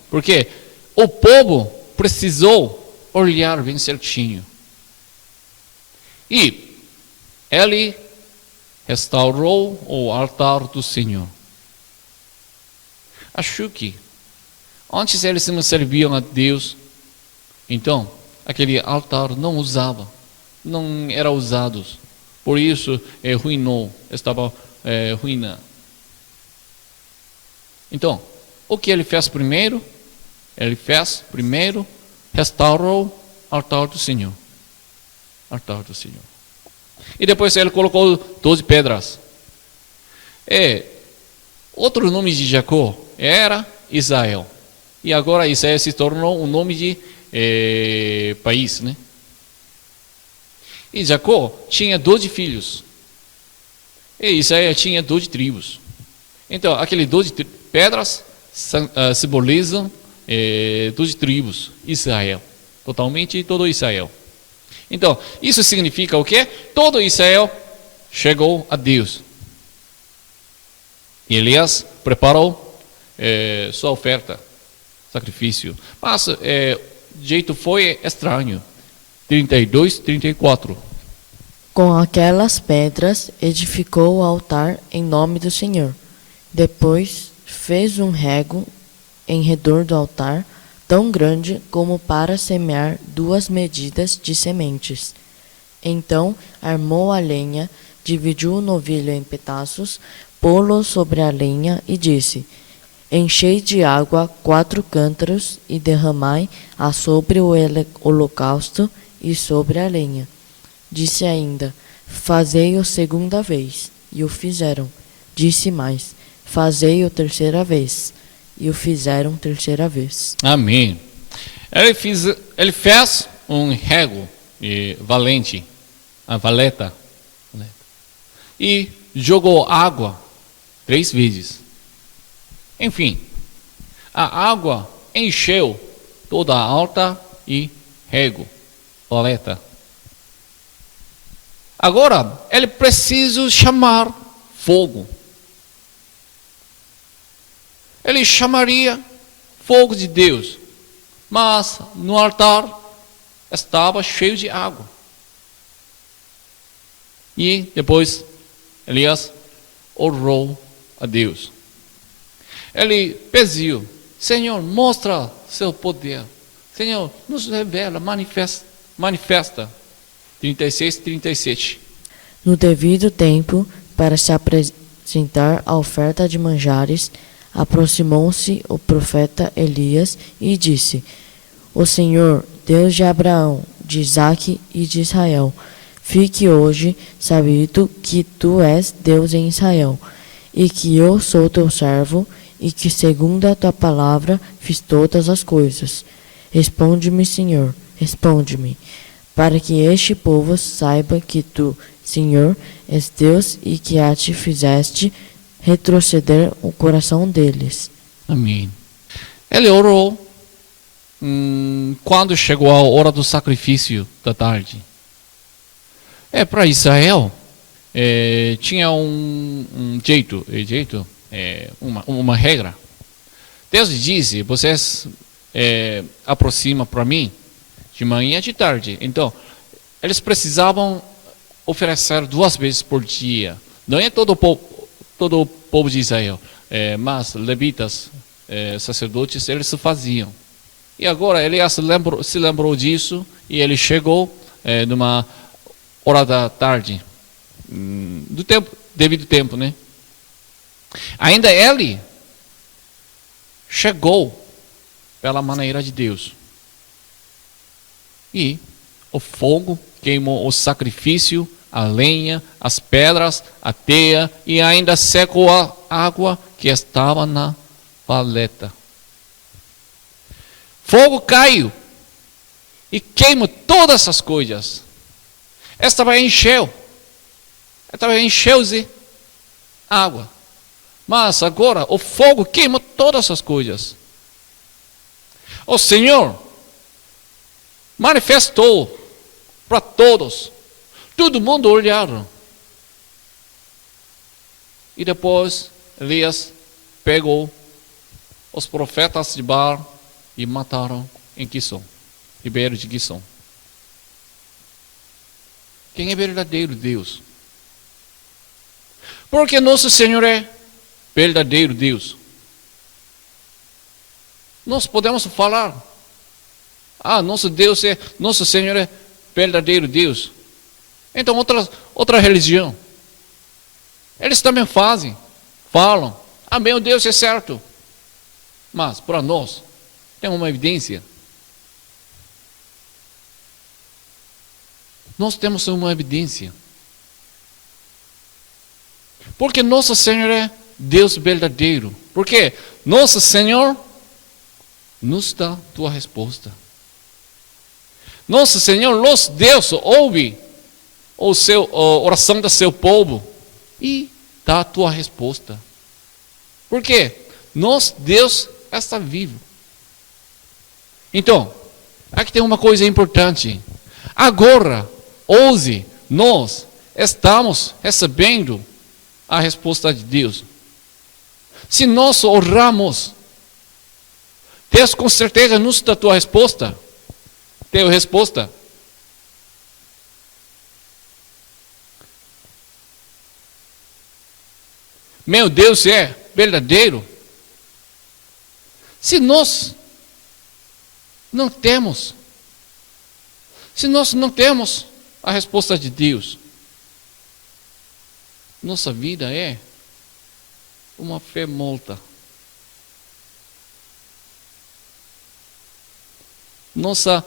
Porque o povo precisou olhar bem certinho. E ele restaurou o altar do Senhor. Acho que antes eles não serviam a Deus, então aquele altar não era usado. Por isso estava ruinando. Então, o que ele fez primeiro? Restaurou o altar do Senhor. E depois ele colocou 12 pedras. Outro nome de Jacó era Israel. E agora Israel se tornou um nome de país, né? E Jacó tinha 12 filhos. E Israel tinha 12 tribos. Então, aqueles 12 pedras simbolizam 12 tribos, Israel. totalmente todo Israel. Então, isso significa o quê? Todo Israel chegou a Deus. E Elias preparou sua oferta, sacrifício. Mas o jeito foi estranho. 32, 34. Com aquelas pedras edificou o altar em nome do Senhor. Depois fez um rego em redor do altar, tão grande como para semear 2 medidas de sementes. Então armou a lenha, dividiu o novilho em pedaços, pô-lo sobre a lenha e disse: Enchei de água 4 cântaros e derramai-a sobre o holocausto e sobre a lenha. Disse ainda: Fazei-o segunda vez. E o fizeram. Disse mais: Fazei-o terceira vez. E o fizeram terceira vez. Amém. Ele fez um rego valente, a valeta, e jogou água 3 vezes. Enfim, a água encheu toda a alta e rego, valeta. Agora, ele precisa chamar fogo. Ele chamaria fogo de Deus, mas no altar estava cheio de água. E depois Elias orou a Deus. Ele pediu: Senhor, mostra seu poder. Senhor, nos revela, manifesta. 36, 37. No devido tempo, para se apresentar a oferta de manjares, aproximou-se o profeta Elias e disse: O Senhor, Deus de Abraão, de Isaque e de Israel, fique hoje sabido que tu és Deus em Israel, e que eu sou teu servo, e que segundo a tua palavra fiz todas as coisas. Responde-me, Senhor, responde-me, para que este povo saiba que tu, Senhor, és Deus e que a ti fizeste retroceder o coração deles. Amém. Ele orou quando chegou a hora do sacrifício da tarde. Para Israel, tinha um jeito, uma regra. Deus disse: vocês aproximam para mim de manhã e de tarde. Então, eles precisavam oferecer 2 vezes por dia. Não é todo o povo de Israel, mas levitas, sacerdotes, eles faziam. E agora Elias se lembrou disso e ele chegou numa hora da tarde, do tempo, devido tempo, né? Ainda ele chegou pela maneira de Deus. E o fogo queimou o sacrifício, a lenha, as pedras, a teia e ainda secou a água que estava na valeta. Fogo caiu e queimou todas essas coisas. Estava encheu-se água. Mas agora o fogo queima todas essas coisas. O Senhor manifestou para todos. Todo mundo olharam. E depois Elias pegou os profetas de Baal e mataram em Quisson, ribeiro de Quisson. Quem é verdadeiro Deus? Porque nosso Senhor é verdadeiro Deus. Nós podemos falar: nosso Senhor é verdadeiro Deus. Então outra religião, eles também falam: meu Deus é certo. Mas para nós tem uma evidência. Nós temos uma evidência. Porque nosso Senhor é Deus verdadeiro. Porque nosso Senhor nos dá tua resposta. Nosso Senhor, nosso Deus, ouve a oração do seu povo e dá a tua resposta. Por quê? Nosso Deus está vivo. Então, aqui tem uma coisa importante. Agora, hoje, nós estamos recebendo a resposta de Deus. Se nós oramos, Deus com certeza nos dá a tua resposta. Tem a resposta. Meu Deus é verdadeiro. Se nós não temos a resposta de Deus, nossa vida é uma fé morta. Nossa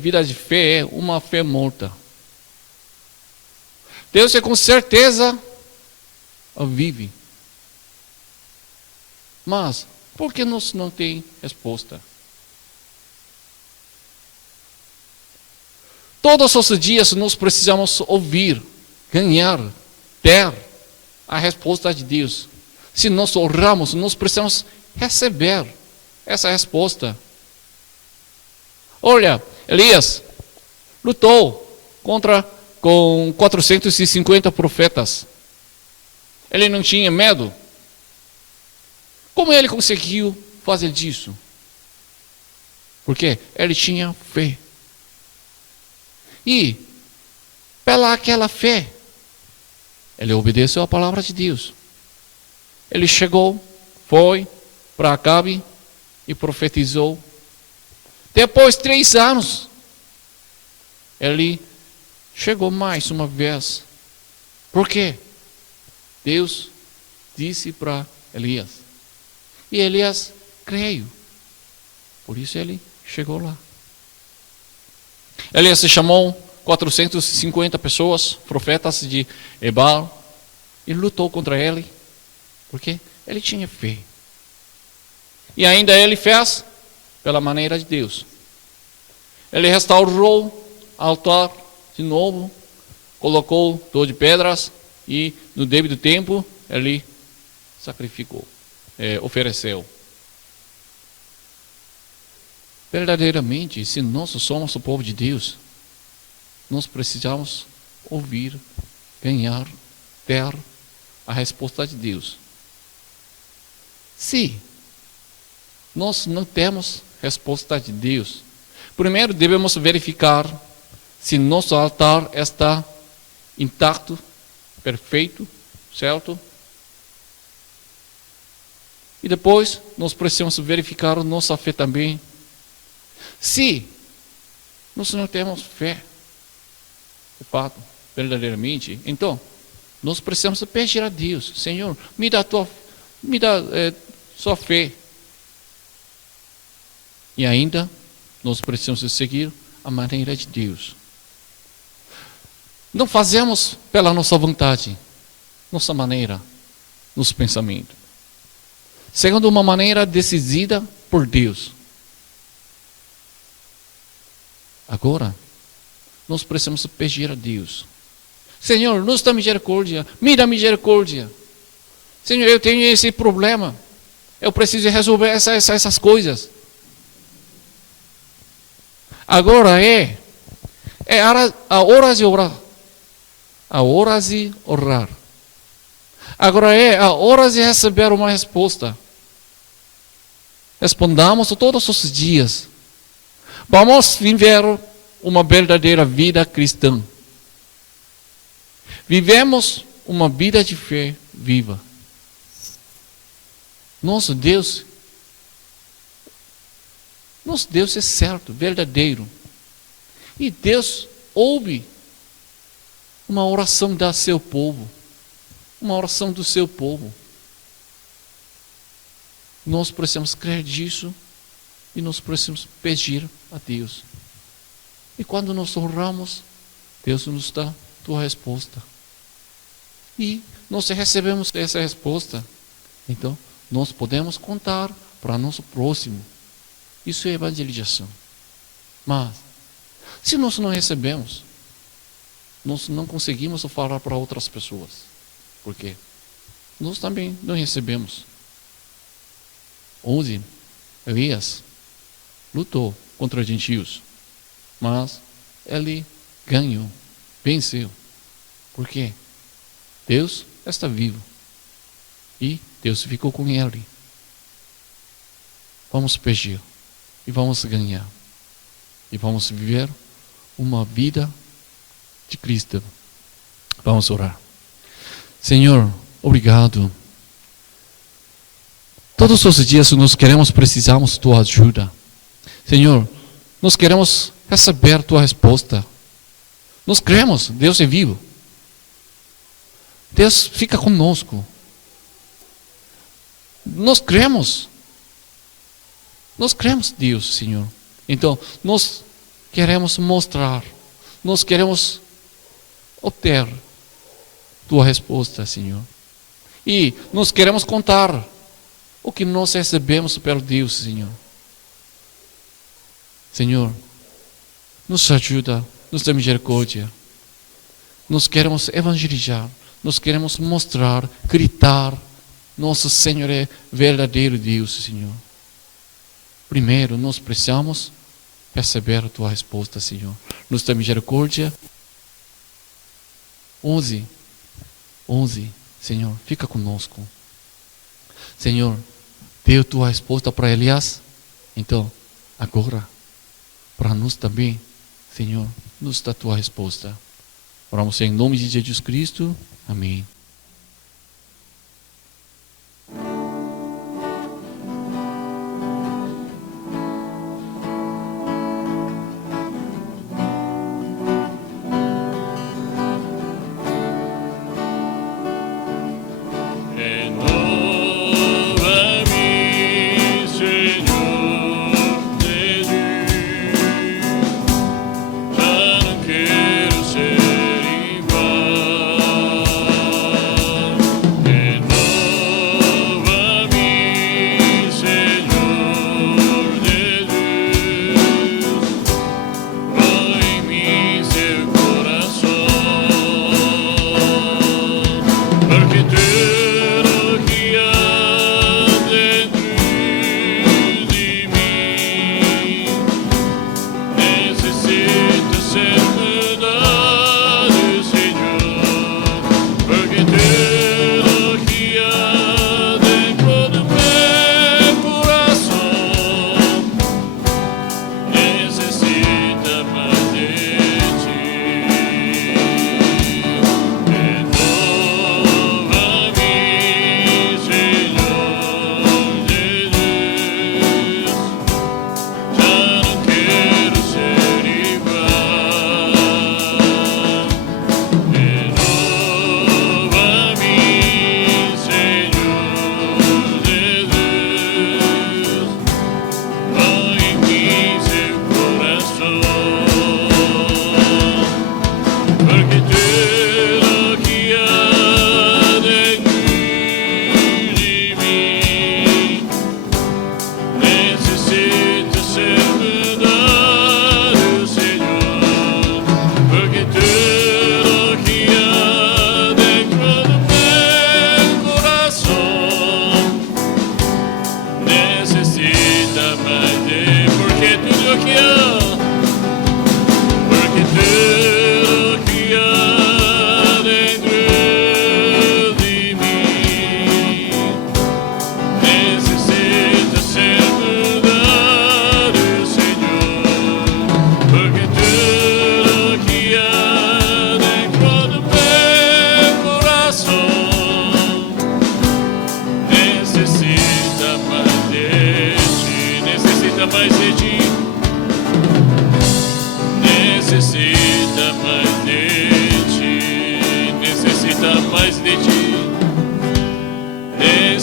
vida de fé é uma fé morta. Deus é com certeza vive. Mas, por que nós não temos resposta? Todos os dias nós precisamos ouvir, ganhar, ter a resposta de Deus. Se nós oramos, nós precisamos receber essa resposta. Olha, Elias lutou com 450 profetas. Ele não tinha medo. Como ele conseguiu fazer disso? Porque ele tinha fé. E, pela aquela fé, ele obedeceu a palavra de Deus. Ele chegou, foi para Acabe e profetizou. Depois de 3 anos, ele chegou mais uma vez. Por quê? Deus disse para Elias. E Elias creio. Por isso ele chegou lá. Elias chamou 450 pessoas, profetas de Baal, e lutou contra ele. Porque ele tinha fé. E ainda ele fez pela maneira de Deus. Ele restaurou o altar de novo, colocou 12 pedras e no devido tempo ele sacrificou, ofereceu. Verdadeiramente, se nós somos o povo de Deus, nós precisamos ouvir, ganhar, ter a resposta de Deus. Se nós não temos resposta de Deus, primeiro devemos verificar se nosso altar está intacto, perfeito, certo? E depois nós precisamos verificar nossa fé também. Se nós não temos fé, de fato, verdadeiramente, então nós precisamos pedir a Deus: Senhor, me dá sua fé. E ainda nós precisamos seguir a maneira de Deus. Não fazemos pela nossa vontade, nossa maneira, nosso pensamento. Segundo uma maneira decidida por Deus. Agora, nós precisamos pedir a Deus: Senhor, nos dá misericórdia, me dá misericórdia. Senhor, eu tenho esse problema, eu preciso resolver essas coisas. Agora é a hora de orar. A hora de orar. Agora é a hora de receber uma resposta. Respondamos todos os dias. Vamos viver uma verdadeira vida cristã. Vivemos uma vida de fé viva. Nosso Deus é certo, verdadeiro. E Deus ouve uma oração do seu povo. Uma oração do seu povo. Nós precisamos crer disso e nós precisamos pedir a Deus. E quando nós oramos, Deus nos dá a tua resposta. E nós recebemos essa resposta. Então, nós podemos contar para nosso próximo. Isso é evangelização. Mas, se nós não recebemos, nós não conseguimos falar para outras pessoas. Por quê? Nós também não recebemos. Hoje, Elias lutou contra os gentios. mas ele ganhou, venceu. Por quê? Deus está vivo e Deus ficou com ele. Vamos pedir e vamos ganhar e vamos viver uma vida de Cristo. Vamos orar. Senhor, obrigado. Todos os dias nós precisamos tua ajuda. Senhor, nós queremos receber tua resposta. Nós cremos, Deus é vivo. Deus fica conosco. Nós cremos, Deus, Senhor. Então, nós queremos mostrar, nós queremos obter tua resposta, Senhor. E nós queremos contar o que nós recebemos pelo Deus, Senhor. Senhor, nos ajuda, nos dá misericórdia. Nós queremos evangelizar, nós queremos mostrar, gritar, nosso Senhor é verdadeiro Deus, Senhor. Primeiro, nós precisamos receber a tua resposta, Senhor. Nos dá misericórdia. 11, Senhor, fica conosco. Senhor, deu tua resposta para Elias. Então, agora, para nós também, Senhor, nos dá tua resposta. Oramos em nome de Jesus Cristo. Amém.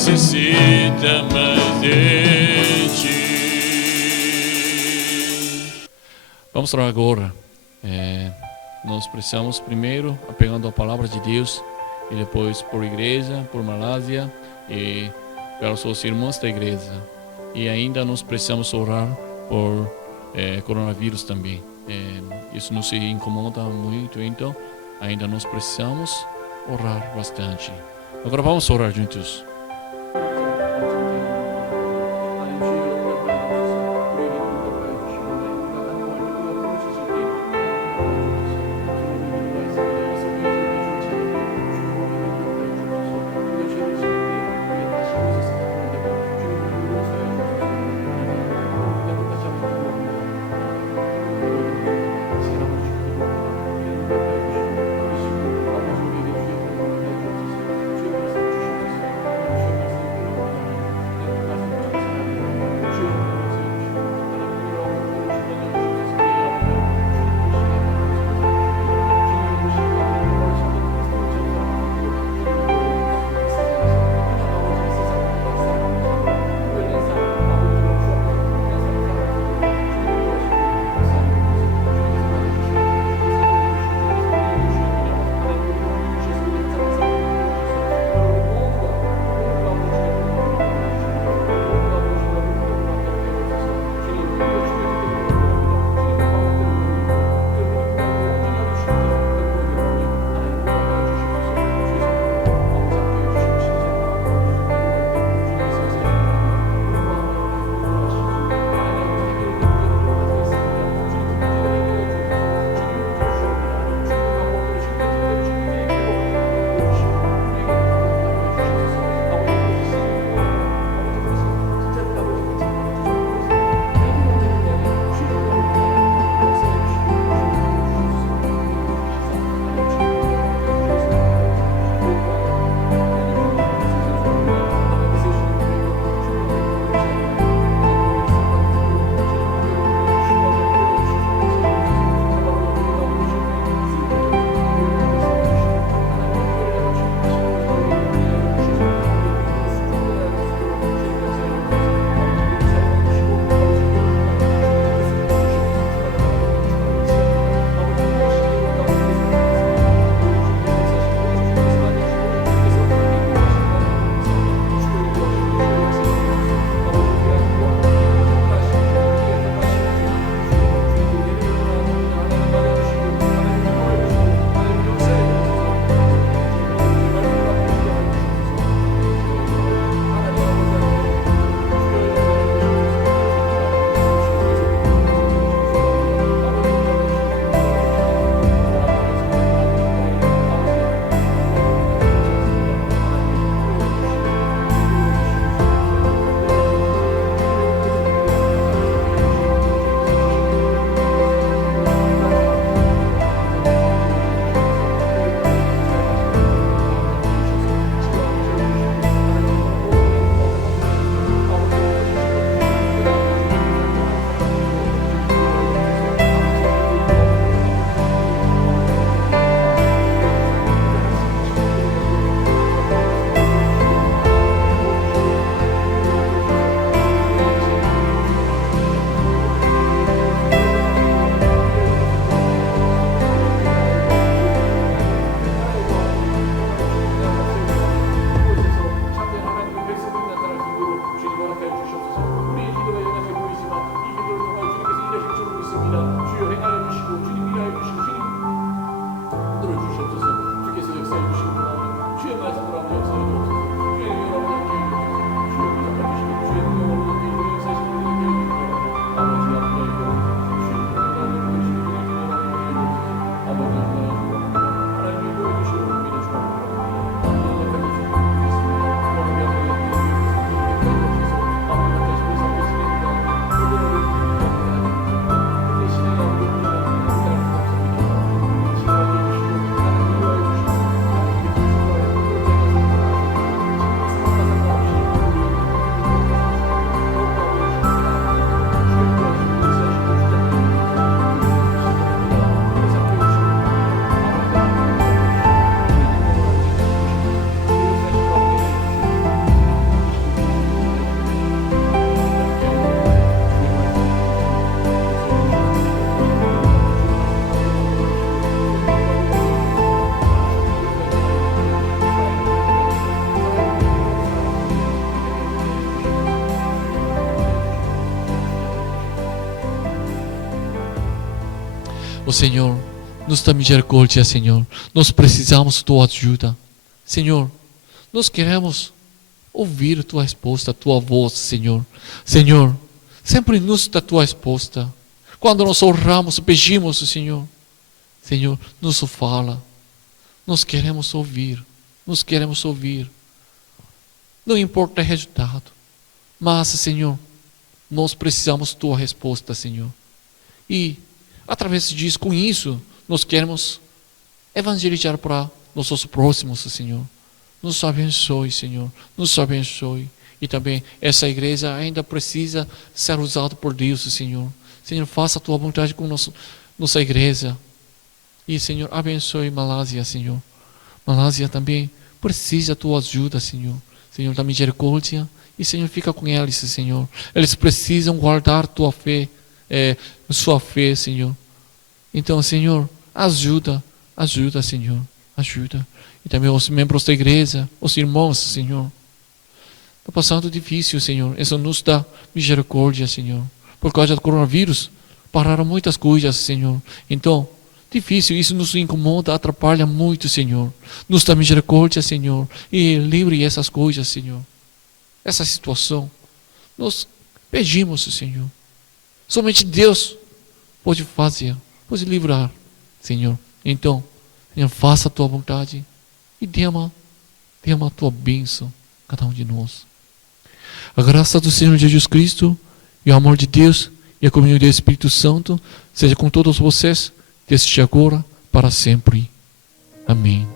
Necessita mais de ti. Vamos orar agora. Nós precisamos primeiro apegando a palavra de Deus e depois por igreja, por Malásia e pelos seus irmãos da igreja. E ainda nós precisamos orar por coronavírus também. Isso nos incomoda muito, então ainda nós precisamos orar bastante. Agora vamos orar juntos. Oh Senhor, nos dá misericórdia, Senhor. Nós precisamos da tua ajuda. Senhor, nós queremos ouvir tua resposta, tua voz, Senhor. Senhor, sempre nos dá tua resposta. Quando nós oramos, pedimos, Senhor. Senhor, nos fala. Nós queremos ouvir. Nós queremos ouvir. Não importa o resultado. Mas, Senhor, nós precisamos da tua resposta, Senhor. E, através disso, com isso, nós queremos evangelizar para nossos próximos, Senhor. Nos abençoe, Senhor. Nos abençoe. E também essa igreja ainda precisa ser usada por Deus, Senhor. Senhor, faça a tua vontade com nossa igreja. E, Senhor, abençoe Malásia, Senhor. Malásia também precisa da tua ajuda, Senhor. Senhor, da misericórdia. E, Senhor, fica com eles, Senhor. Eles precisam guardar tua fé, sua fé, Senhor. Então, Senhor, ajuda, Senhor. Ajuda. E também os membros da igreja, os irmãos, Senhor. Está passando difícil, Senhor. Isso nos dá misericórdia, Senhor. Por causa do coronavírus, pararam muitas coisas, Senhor. Então, difícil, isso nos incomoda, atrapalha muito, Senhor. Nos dá misericórdia, Senhor. E livre essas coisas, Senhor. Essa situação. Nós pedimos, Senhor. Somente Deus pode fazer, pode livrar, Senhor. Então, Senhor, faça a tua vontade e derrama a tua bênção a cada um de nós. A graça do Senhor Jesus Cristo e o amor de Deus e a comunhão do Espírito Santo seja com todos vocês, desde agora para sempre. Amém.